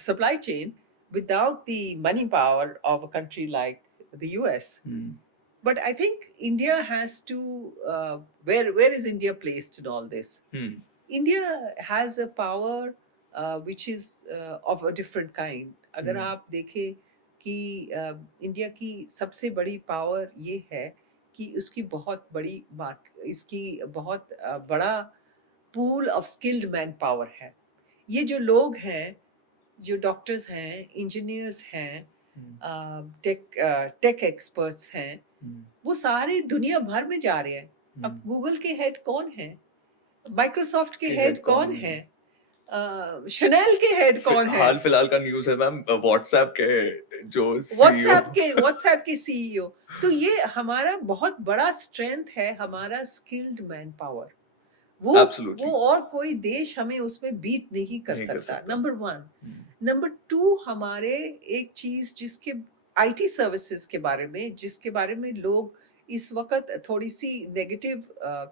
supply chain without the money power of a country like the US. But I think India has to, where is India placed in all this? India has a power which is of a different kind. अगर आप देखें कि इंडिया की सबसे बड़ी पावर ये है कि उसकी बहुत बड़ा pool of skilled man power है। ये जो लोग हैं, जो डॉक्टर्स हैं, इंजीनियर्स हैं, टेक एक्सपर्ट्स हैं, वो सारे दुनिया भर में जा रहे हैं। अब गूगल के हेड कौन है, माइक्रोसॉफ्ट के हेड कौन है, शनेल के हेड कौन है? हाल फिलहाल का न्यूज़ है मैम, व्हाट्सएप के जो सीईओ। व्हाट्सएप के सीईओ। तो ये हमारा बहुत बड़ा स्ट्रेंथ है, हमारा स्किल्ड मैन पावर। वो एब्सोल्युटली। वो और कोई देश हमें उसमें बीट नहीं कर नहीं कर सकता, सकता। नंबर 1। हम्म, नंबर 2, हमारे एक चीज जिसके आईटी सर्विसेज के बारे में, जिसके बारे में लोग इस वक्त थोड़ी सी नेगेटिव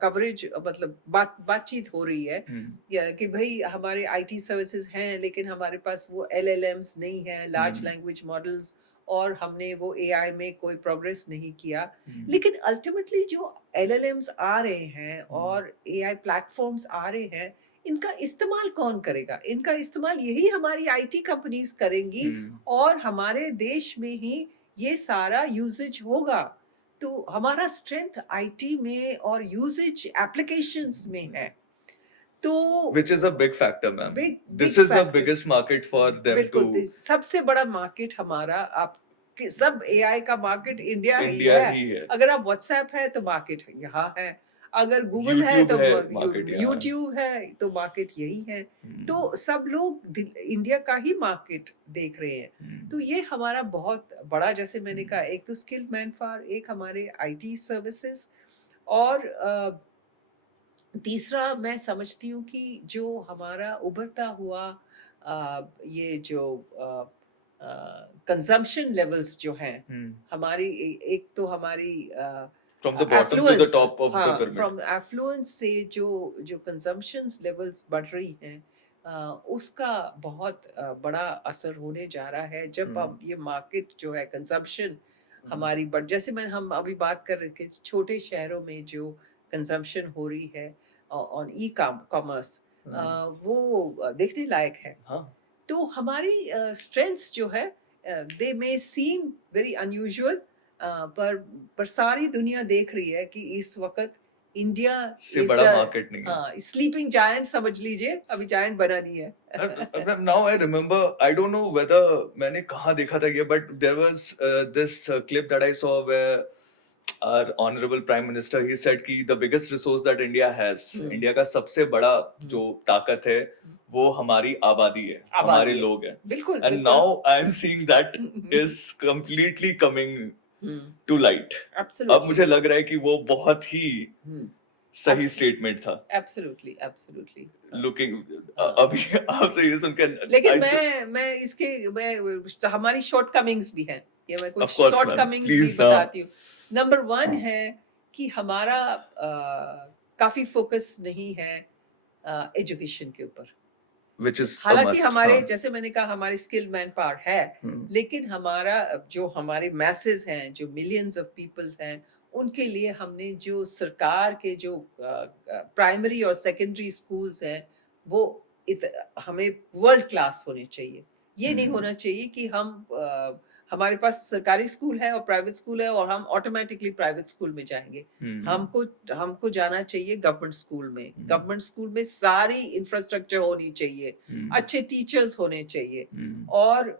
कवरेज, मतलब बातचीत हो रही है हम्म, कि भाई हमारे आईटी सर्विसेज हैं लेकिन हमारे पास वो एलएलएम्स नहीं है, लार्ज हम्म, लैंग्वेज मॉडल्स, और हमने वो एआई में कोई प्रोग्रेस नहीं किया। हम्म, लेकिन अल्टीमेटली जो एलएलएम्स आ रहे हैं हम्म, और एआई प्लेटफॉर्म्स आ रहे हैं, इनका इस्तेमाल कौन करेगा? इनका इस्तेमाल यही हमारी आईटी कंपनीज करेंगी, हम्म, और हमारे देश में ही ये सारा यूजेज होगा। तो हमारा स्ट्रेंथ आईटी में और यूजेज एप्लीकेशंस में है। तो which is a big factor, ma'am. Big This big is the factor. biggest market for them बिल्कुल, to सबसे बड़ा मार्केट हमारा, आप सब एआई का मार्केट इंडिया ही इंडिया है। ही है। अगर आप व्हाट्सएप है तो मार्केट यहाँ है, अगर गूगल है यूट्यूब तो है, मार्केट यहाँ है। यूट्यूब है तो मार्केट यही है। हम्म, तो सब लोग इंडिया का ही मार्केट देख रहे हैं। हम्म, तो ये हमारा बहुत बड़ा, जैसे मैंने कहा, एक तो स्किल्ड मैन पावर, एक हमारे आईटी सर्विसेज, और तीसरा मैं समझती हूँ कि जो हमारा उभरता हुआ ये जो कंजम्पशन लेवल्स जो हैं हम्म, हमारी, एक तो हमारी from the bottom to the affluence, top of the हाँ, pyramid. फ्रॉम एफ्लुएंस से जो कंजम्पशन लेवल्स बढ़ रही हैं, उसका बहुत बड़ा असर होने जा रहा है जब अब ये मार्केट जो है कंजम्पशन हमारी बढ़, जैसे हम अभी बात कर रहे थे छोटे शहरों में जो कंजम्पशन हो रही है ऑन ई कॉमर्स, वो देखने लायक है। हाँ, तो हमारी स्ट्रेंथ्स जो है, दे मे सीम वेरी अनयूजुअल, पर सारी दुनिया देख रही है कि इस वक्त इंडिया से इज बड़ा द, मार्केट नहीं है। हाँ, स्लीपिंग जायंट समझ लीजिए, अभी जायंट बना नहीं है। Now I remember, I don't know whether मैंने कहाँ देखा था ये, but there was this clip that I saw where our honorable prime minister, he said कि the biggest resource that India has, India का सबसे बड़ा जो ताकत है वो हमारी आबादी है, हमारे आबादी है, लोग हैं। बिल्कुल And बिल्कुल। now I am seeing that is completely coming to light. अब एब्सोल्युटली, मुझे लग रहा है कि वो बहुत ही सही Abs- स्टेटमेंट था। Absolutely absolutely. लुकिंग हाँ। अभी आपसे ये सुनकर लेकिन I'd say- मैं इसके मैं हमारी शॉर्ट कमिंग्स भी हैं, ये मैं कुछ Of course, short ma'am. Comings भी Please, बताती हूँ। नंबर 1 है कि हमारा काफी फोकस नहीं है एजुकेशन के ऊपर। which is a हालांकि must. हमारे, हाँ. जैसे मैंने कहा, हमारी स्किल्ड मैन पावर है, लेकिन हमारा जो हमारे मैसेज हैं, जो मिलियंस ऑफ पीपल हैं, उनके लिए हमने जो सरकार के जो प्राइमरी और सेकेंडरी स्कूल्स हैं, वो हमें वर्ल्ड क्लास होने चाहिए। ये नहीं होना चाहिए कि हमारे पास सरकारी स्कूल है और प्राइवेट स्कूल है और हम ऑटोमेटिकली प्राइवेट स्कूल में जाएंगे। हमको जाना चाहिए गवर्नमेंट स्कूल में। गवर्नमेंट स्कूल में सारी इंफ्रास्ट्रक्चर होनी चाहिए, अच्छे टीचर्स होने चाहिए, और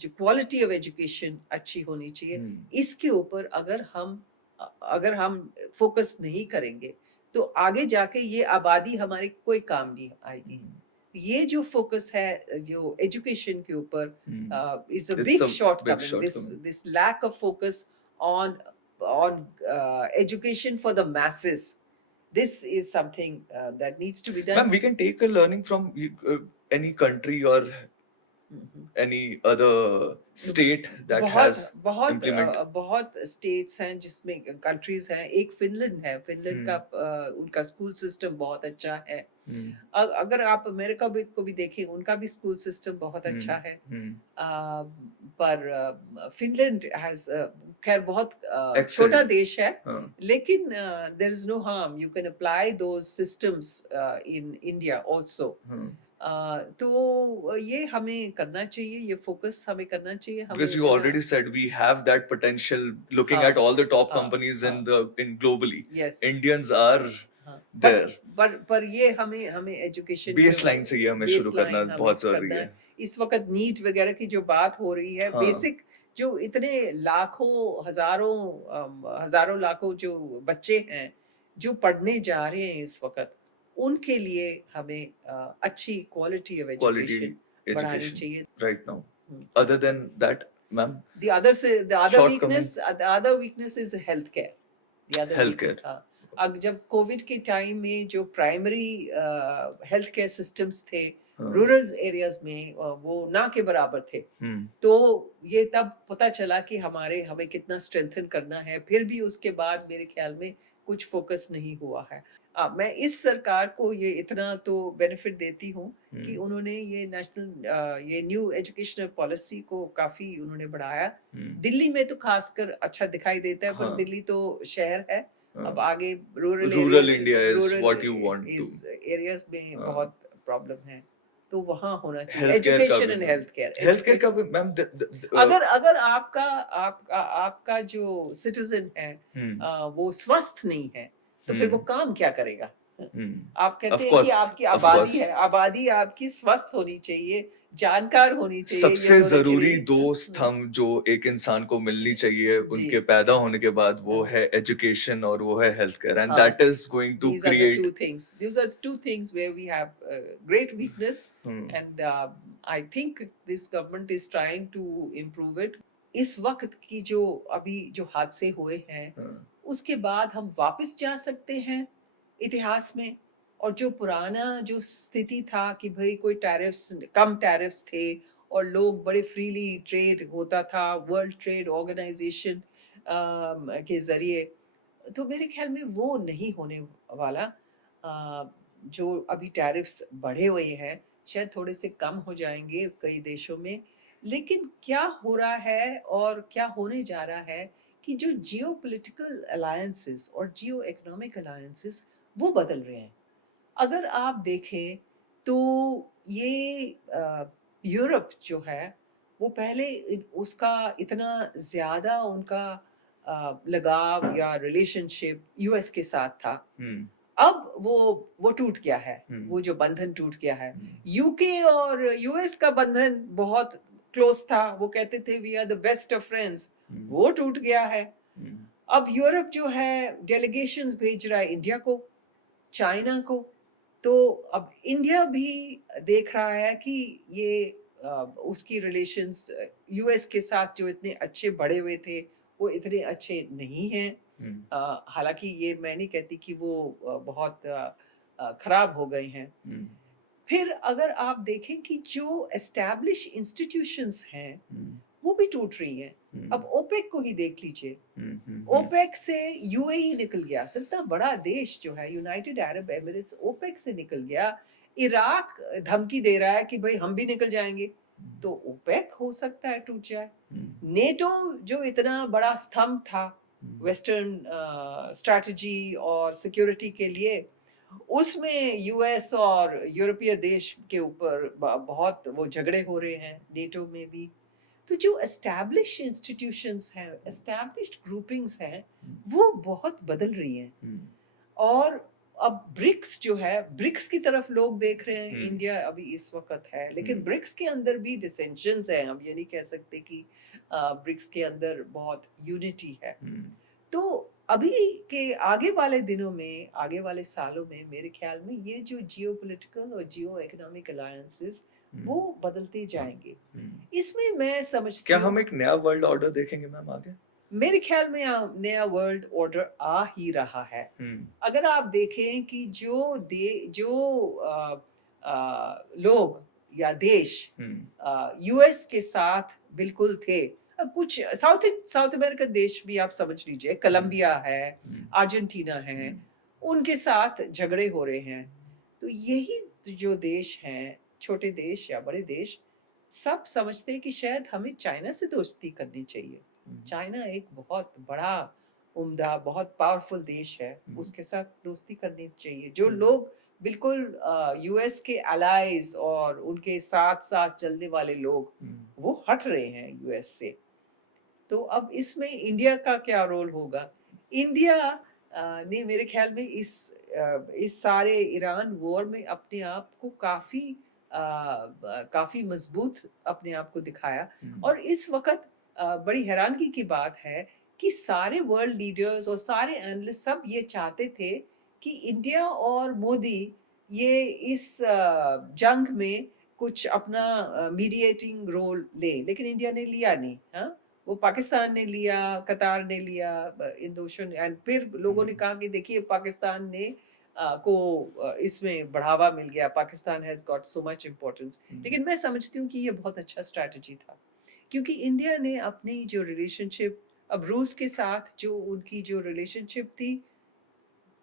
जो क्वालिटी ऑफ एजुकेशन अच्छी होनी चाहिए। इसके ऊपर अगर हम फोकस नहीं करेंगे तो आगे जाके ये आबादी हमारी कोई काम नहीं आएगी। ये जो फोकस है जो एजुकेशन के ऊपर, it's a It's big a big shortcoming, this lack of focus on education for the masses. This is something that needs to be done. Ma'am, we can take a learning from any country or any other state that has implement. बहुत स्टेट्स हैं जिसमें, कंट्रीज हैं। एक फिनलैंड है, फिनलैंड का उनका स्कूल सिस्टम बहुत अच्छा है। अगर आप अमेरिका को भी देखें, उनका भी स्कूल सिस्टम बहुत अच्छा है। पर फिनलैंड हैज, खैर बहुत छोटा देश है, लेकिन there is no harm, you can apply those systems in India also. तो ये हमें करना चाहिए, ये फोकस हमें करना चाहिए। Because you already said we have that potential. Looking at all the top companies in globally, yes, Indians are there. पर ये हमें एजुकेशन बेसलाइन से ये हमें शुरू करना बहुत जरूरी है। इस वक्त नीट वगैरह की जो बात हो रही है, बेसिक जो इतने लाखों हजारों लाखों जो बच्चे हैं जो पढ़ने जा रहे हैं इस वक्त, उनके लिए हमें अच्छी क्वालिटी ऑफ quality एजुकेशन बढ़ानी education चाहिए। right now. Hmm. Other than that, ma'am, The other shortcoming weakness, the other weakness is healthcare. The other healthcare. हाँ, अब जब कोविड के टाइम में जो प्राइमरी हेल्थ केयर सिस्टम्स थे हाँ, रूरल एरियाज में, वो ना के बराबर थे। हम्म, तो ये तब पता चला कि हमें कितना स्ट्रेंथन करना है। फिर भी उसके बाद मेरे ख्याल में कुछ फोकस नहीं हुआ है। मैं इस सरकार को ये इतना तो बेनिफिट देती हूँ कि उन्होंने ये ये न्यू एजुकेशनल पॉलिसी को काफी उन्होंने बढ़ाया। दिल्ली में तो खासकर अच्छा दिखाई देता है, पर हाँ, दिल्ली तो शहर है। अब हाँ, आगे rural rural India is what you want to. Areas में हाँ, बहुत प्रॉब्लम है, तो वहाँ होना चाहिए हेल्थ केयर का एजुकेशन भी and ma'am, health care. Health care का भी मैम, अगर अगर आपका जो सिटीजन है वो स्वस्थ नहीं है, तो फिर वो काम क्या करेगा? आप कहते हैं कि आपकी ऑफ आबादी कोर्स है, आबादी आपकी स्वस्थ होनी चाहिए, जानकार होनी चाहिए, ये सबसे दोनों जरूरी चीजें। दो स्तंभ जो एक इंसान को मिलनी चाहिए जी, उनके पैदा होने के बाद, वो हाँ, है एजुकेशन और वो है हेल्थ केयर, एंड हाँ। That is going to These are the create. two things. These are the two things where we have great weakness, and I think this government is trying to improve it. इस वक्त की जो अभी जो हादसे हुए हैं, उसके बाद हम वापस जा सकते हैं इतिहास में, और जो पुराना जो स्थिति था कि भाई कोई कम टैरिफ्स थे और लोग बड़े फ्रीली ट्रेड होता था वर्ल्ड ट्रेड ऑर्गेनाइजेशन के जरिए, तो मेरे ख्याल में वो नहीं होने वाला। जो अभी टैरिफ्स बढ़े हुए हैं शायद थोड़े से कम हो जाएंगे कई देशों में, लेकिन क्या हो रहा है और क्या होने जा रहा है कि जो जियो पोलिटिकल अलायंसेस और जियो इकोनॉमिक अलायंसेस वो बदल रहे हैं। अगर आप देखें तो ये यूरोप जो है वो पहले उसका इतना ज़्यादा उनका लगाव या रिलेशनशिप यूएस के साथ था। अब वो टूट गया है, वो जो बंधन टूट गया है। यूके और यूएस का बंधन बहुत क्लोज था, वो कहते थे we are the best of friends, वो टूट गया है। अब यूरोप जो है डेलीगेशंस भेज रहा है इंडिया को, चाइना को, तो अब इंडिया भी देख रहा है कि ये उसकी रिलेशंस यूएस के साथ जो इतने अच्छे बढ़े हुए थे वो इतने अच्छे नहीं हैं। हालांकि ये मैं नहीं कहती कि वो बहुत खराब हो गए हैं। फिर अगर आप देखें कि जो एस्टैब्लिश इंस्टीट्यूशंस हैं वो भी टूट रही हैं। अब ओपेक को ही देख लीजिए, ओपेक से यूएई निकल गया, सबसे बड़ा देश जो है यूनाइटेड अरब एमिरेट्स ओपेक से निकल गया। इराक धमकी दे रहा है कि भाई हम भी निकल जाएंगे, तो ओपेक हो सकता है टूट जाए। नेटो जो इतना बड़ा स्तंभ था वेस्टर्न स्ट्रैटेजी और सिक्योरिटी के लिए, उसमें यूएस और यूरोपीय देश के ऊपर बहुत वो झगड़े हो रहे हैं नेटो में भी। तो जो एस्टैब्लिश इंस्टीट्यूशंस हैं, एस्टैब्लिश्ड ग्रुपिंग्स हैं, वो बहुत बदल रही हैं। और अब ब्रिक्स जो है, ब्रिक्स की तरफ लोग देख रहे हैं, इंडिया अभी इस वक्त है, लेकिन ब्रिक्स के अंदर भी डिसेंशंस हैं। हम ये नहीं कह सकते कि ब्रिक्स के अंदर बहुत यूनिटी है। तो अभी के आगे वाले दिनों में, आगे वाले सालों में मेरे ख्याल में ये जो जियोपॉलिटिकल और जियो इकोनॉमिक अलायंसेस वो बदलते जाएंगे। इसमें मैं समझती क्या हूँ हम एक नया वर्ल्ड ऑर्डर देखेंगे मैम आगे? मेरे ख्याल में नया वर्ल्ड ऑर्डर आ ही रहा है। अगर आप देखें कि जो लोग या देश यूएस के साथ बिल्कुल थे, कुछ साउथ अमेरिकन देश भी आप समझ लीजिए, कोलंबिया है, अर्जेंटीना है, उनके साथ झगड़े हो रहे हैं। तो यही जो देश हैं, छोटे देश या बड़े देश, सब समझते हैं कि शायद हमें चाइना से दोस्ती करनी चाहिए। चाइना एक बहुत बड़ा उम्दा बहुत पावरफुल देश है, उसके साथ दोस्ती करनी चाहिए। जो लोग बिल्कुल यूएस के अलाइज और उनके साथ साथ चलने वाले लोग वो हट रहे हैं यूएस से। तो अब इसमें इंडिया का क्या रोल होगा? इंडिया ने मेरे ख्याल में इस सारे ईरान वॉर में अपने आप को काफी मजबूत अपने आप को दिखाया। और इस वक्त बड़ी हैरानगी की बात है कि सारे वर्ल्ड लीडर्स और सारे एनालिस्ट सब ये चाहते थे कि इंडिया और मोदी ये इस जंग में कुछ अपना मीडिएटिंग रोल ले, लेकिन इंडिया ने लिया नहीं। हाँ, वो पाकिस्तान ने लिया, कतार ने लिया, इंडोशन, एंड फिर लोगों ने कहा कि देखिए पाकिस्तान ने इसमें बढ़ावा मिल गया, Pakistan has got so much importance. लेकिन मैं समझती हूँ कि ये बहुत अच्छा स्ट्रैटेजी था, क्योंकि इंडिया ने अपनी जो रिलेशनशिप, अब रूस के साथ जो उनकी जो रिलेशनशिप थी,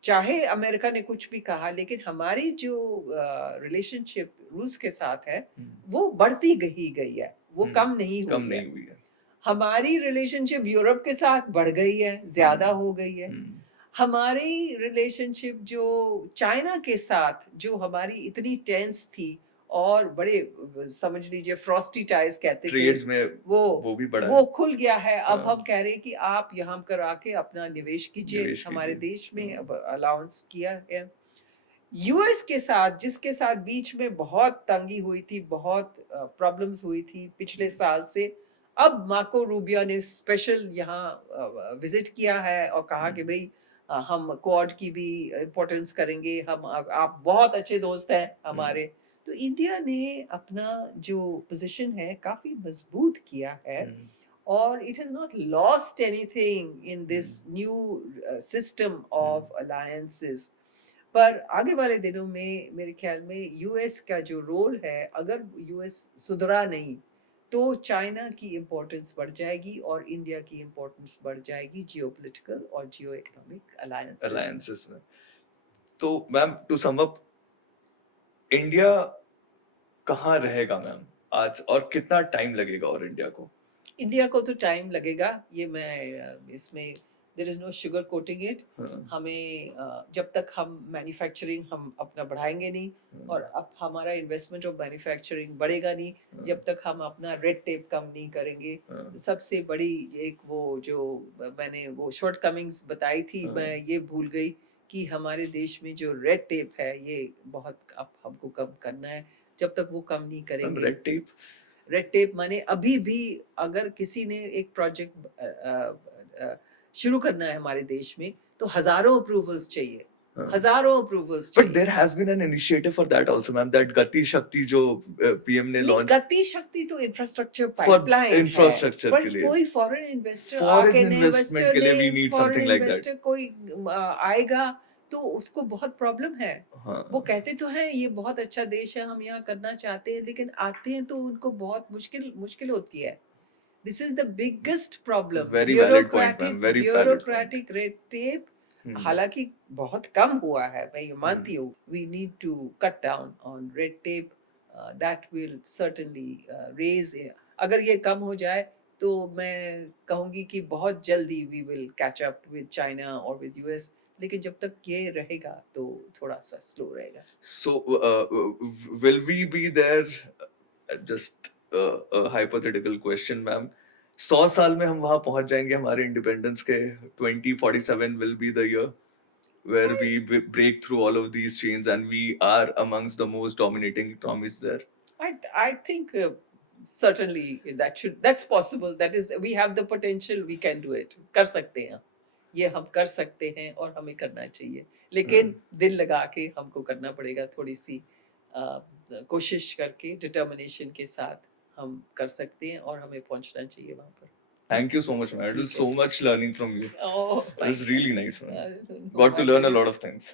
चाहे अमेरिका ने कुछ भी कहा, लेकिन हमारी जो रिलेशनशिप रूस के साथ है वो बढ़ती गई है, वो कम नहीं कम हुई नहीं है। हुई है। हमारी रिलेशनशिप यूरोप के साथ बढ़ गई है, ज्यादा हो गई है। हमारी रिलेशनशिप जो चाइना के साथ, जो हमारी इतनी टेंस थी और बड़े समझ लीजिए फ्रॉस्टी टाइज कहते थे, ट्रेड्स में वो भी बढ़ा वो है। खुल गया है। अब हाँ। हम कह रहे हैं कि आप यहाँ कर आके अपना निवेश कीजिए, निवेश हमारे कीजिए। देश में हाँ। अब अलाउंस किया है। यूएस के साथ, जिसके साथ बीच में बहुत तंगी हुई थी, बहुत प्रॉब्लम्स हुई थी पिछले साल से, अब मार्को रूबियो ने स्पेशल यहाँ विजिट किया है और कहा कि भाई हम क्वाड की भी इम्पोर्टेंस करेंगे, हम आप बहुत अच्छे दोस्त हैं हमारे। तो इंडिया ने अपना जो पोजीशन है काफी मजबूत किया है, और it has not lost anything in this new system of alliances. पर आगे वाले दिनों में मेरे ख्याल में यूएस का जो रोल है, अगर यूएस सुधरा नहीं तो चाइना की इम्पोर्टेंस बढ़ जाएगी और इंडिया की इम्पोर्टेंस बढ़ जाएगी जियोपॉलिटिकल और जियो इकोनॉमिक अलायंसेस में। तो ma'am, to sum up, India कहाँ रहेगा मैम आज, और कितना टाइम लगेगा और इंडिया को? इंडिया को तो टाइम लगेगा, ये मैं इसमें there is no sugar coating it. हमें जब तक हम मैन्युफैक्चरिंग हम अपना बढ़ाएंगे नहीं, और अब हमारा इन्वेस्टमेंट ऑफ मैन्युफैक्चरिंग बढ़ेगा नहीं, जब तक हम अपना रेड टेप कम नहीं करेंगे। सबसे बड़ी एक वो जो मैंने वो शॉर्ट कमिंग्स बताई थी, मैं ये भूल गई कि हमारे देश में जो रेड टेप है ये बहुत अब हमको कम करना है। जब तक वो कम नहीं करेंगे, रेड टेप माने अभी भी अगर किसी ने एक प्रोजेक्ट शुरू करना है हमारे देश में तो हजारों अप्रूवल्स चाहिए, हजारों अप्रूवल्स But चाहिए। there has been an initiative for that also, ma'am. That Gati Shakti जो पीएम ने नहीं, लॉन्च गति शक्ति तो इंफ्रास्ट्रक्चर for पाइपलाइन है, infrastructure पर के लिए, कोई फॉरेन इन्वेस्टर foreign आके investment के लिए we need foreign something like that. Investor कोई आएगा तो उसको बहुत प्रॉब्लम है। हाँ। वो कहते तो हैं ये बहुत अच्छा देश है, हम यहाँ करना चाहते हैं, लेकिन आते हैं तो उनको बहुत मुश्किल होती है। This is the biggest problem, Very valid point, ma'am. Very valid point. Bureaucratic red tape. हालांकि बहुत कम हुआ है, मैं ये मानती हूँ। We need to cut down on red tape, that will certainly raise. अगर ये कम हो जाए तो मैं कहूँगी कि बहुत जल्दी we will catch up with China और विद यूएस, लेकिन जब तक ये रहेगा तो थोड़ा सा स्लो रहेगा। So, will we be there? Just a hypothetical question, ma'am. 100 साल में हम वहां पहुंच जाएंगे हमारे इंडिपेंडेंस के? 2047 will be the year where we break through all of these chains and we are amongst the most dominating economies there. I think certainly that's possible. That is, we have the potential, we can do it. कर सकते हैं, ये हम कर सकते हैं और हमें करना चाहिए, लेकिन दिल लगा के हमको करना पड़ेगा, थोड़ी सी कोशिश करके डिटर्मिनेशन के साथ हम कर सकते हैं और हमें पहुंचना चाहिए वहां पर। Thank you so much, man. It was so much learning from you. Oh, It was thank you. really nice, man. No, Got to my learn a pleasure. lot of things.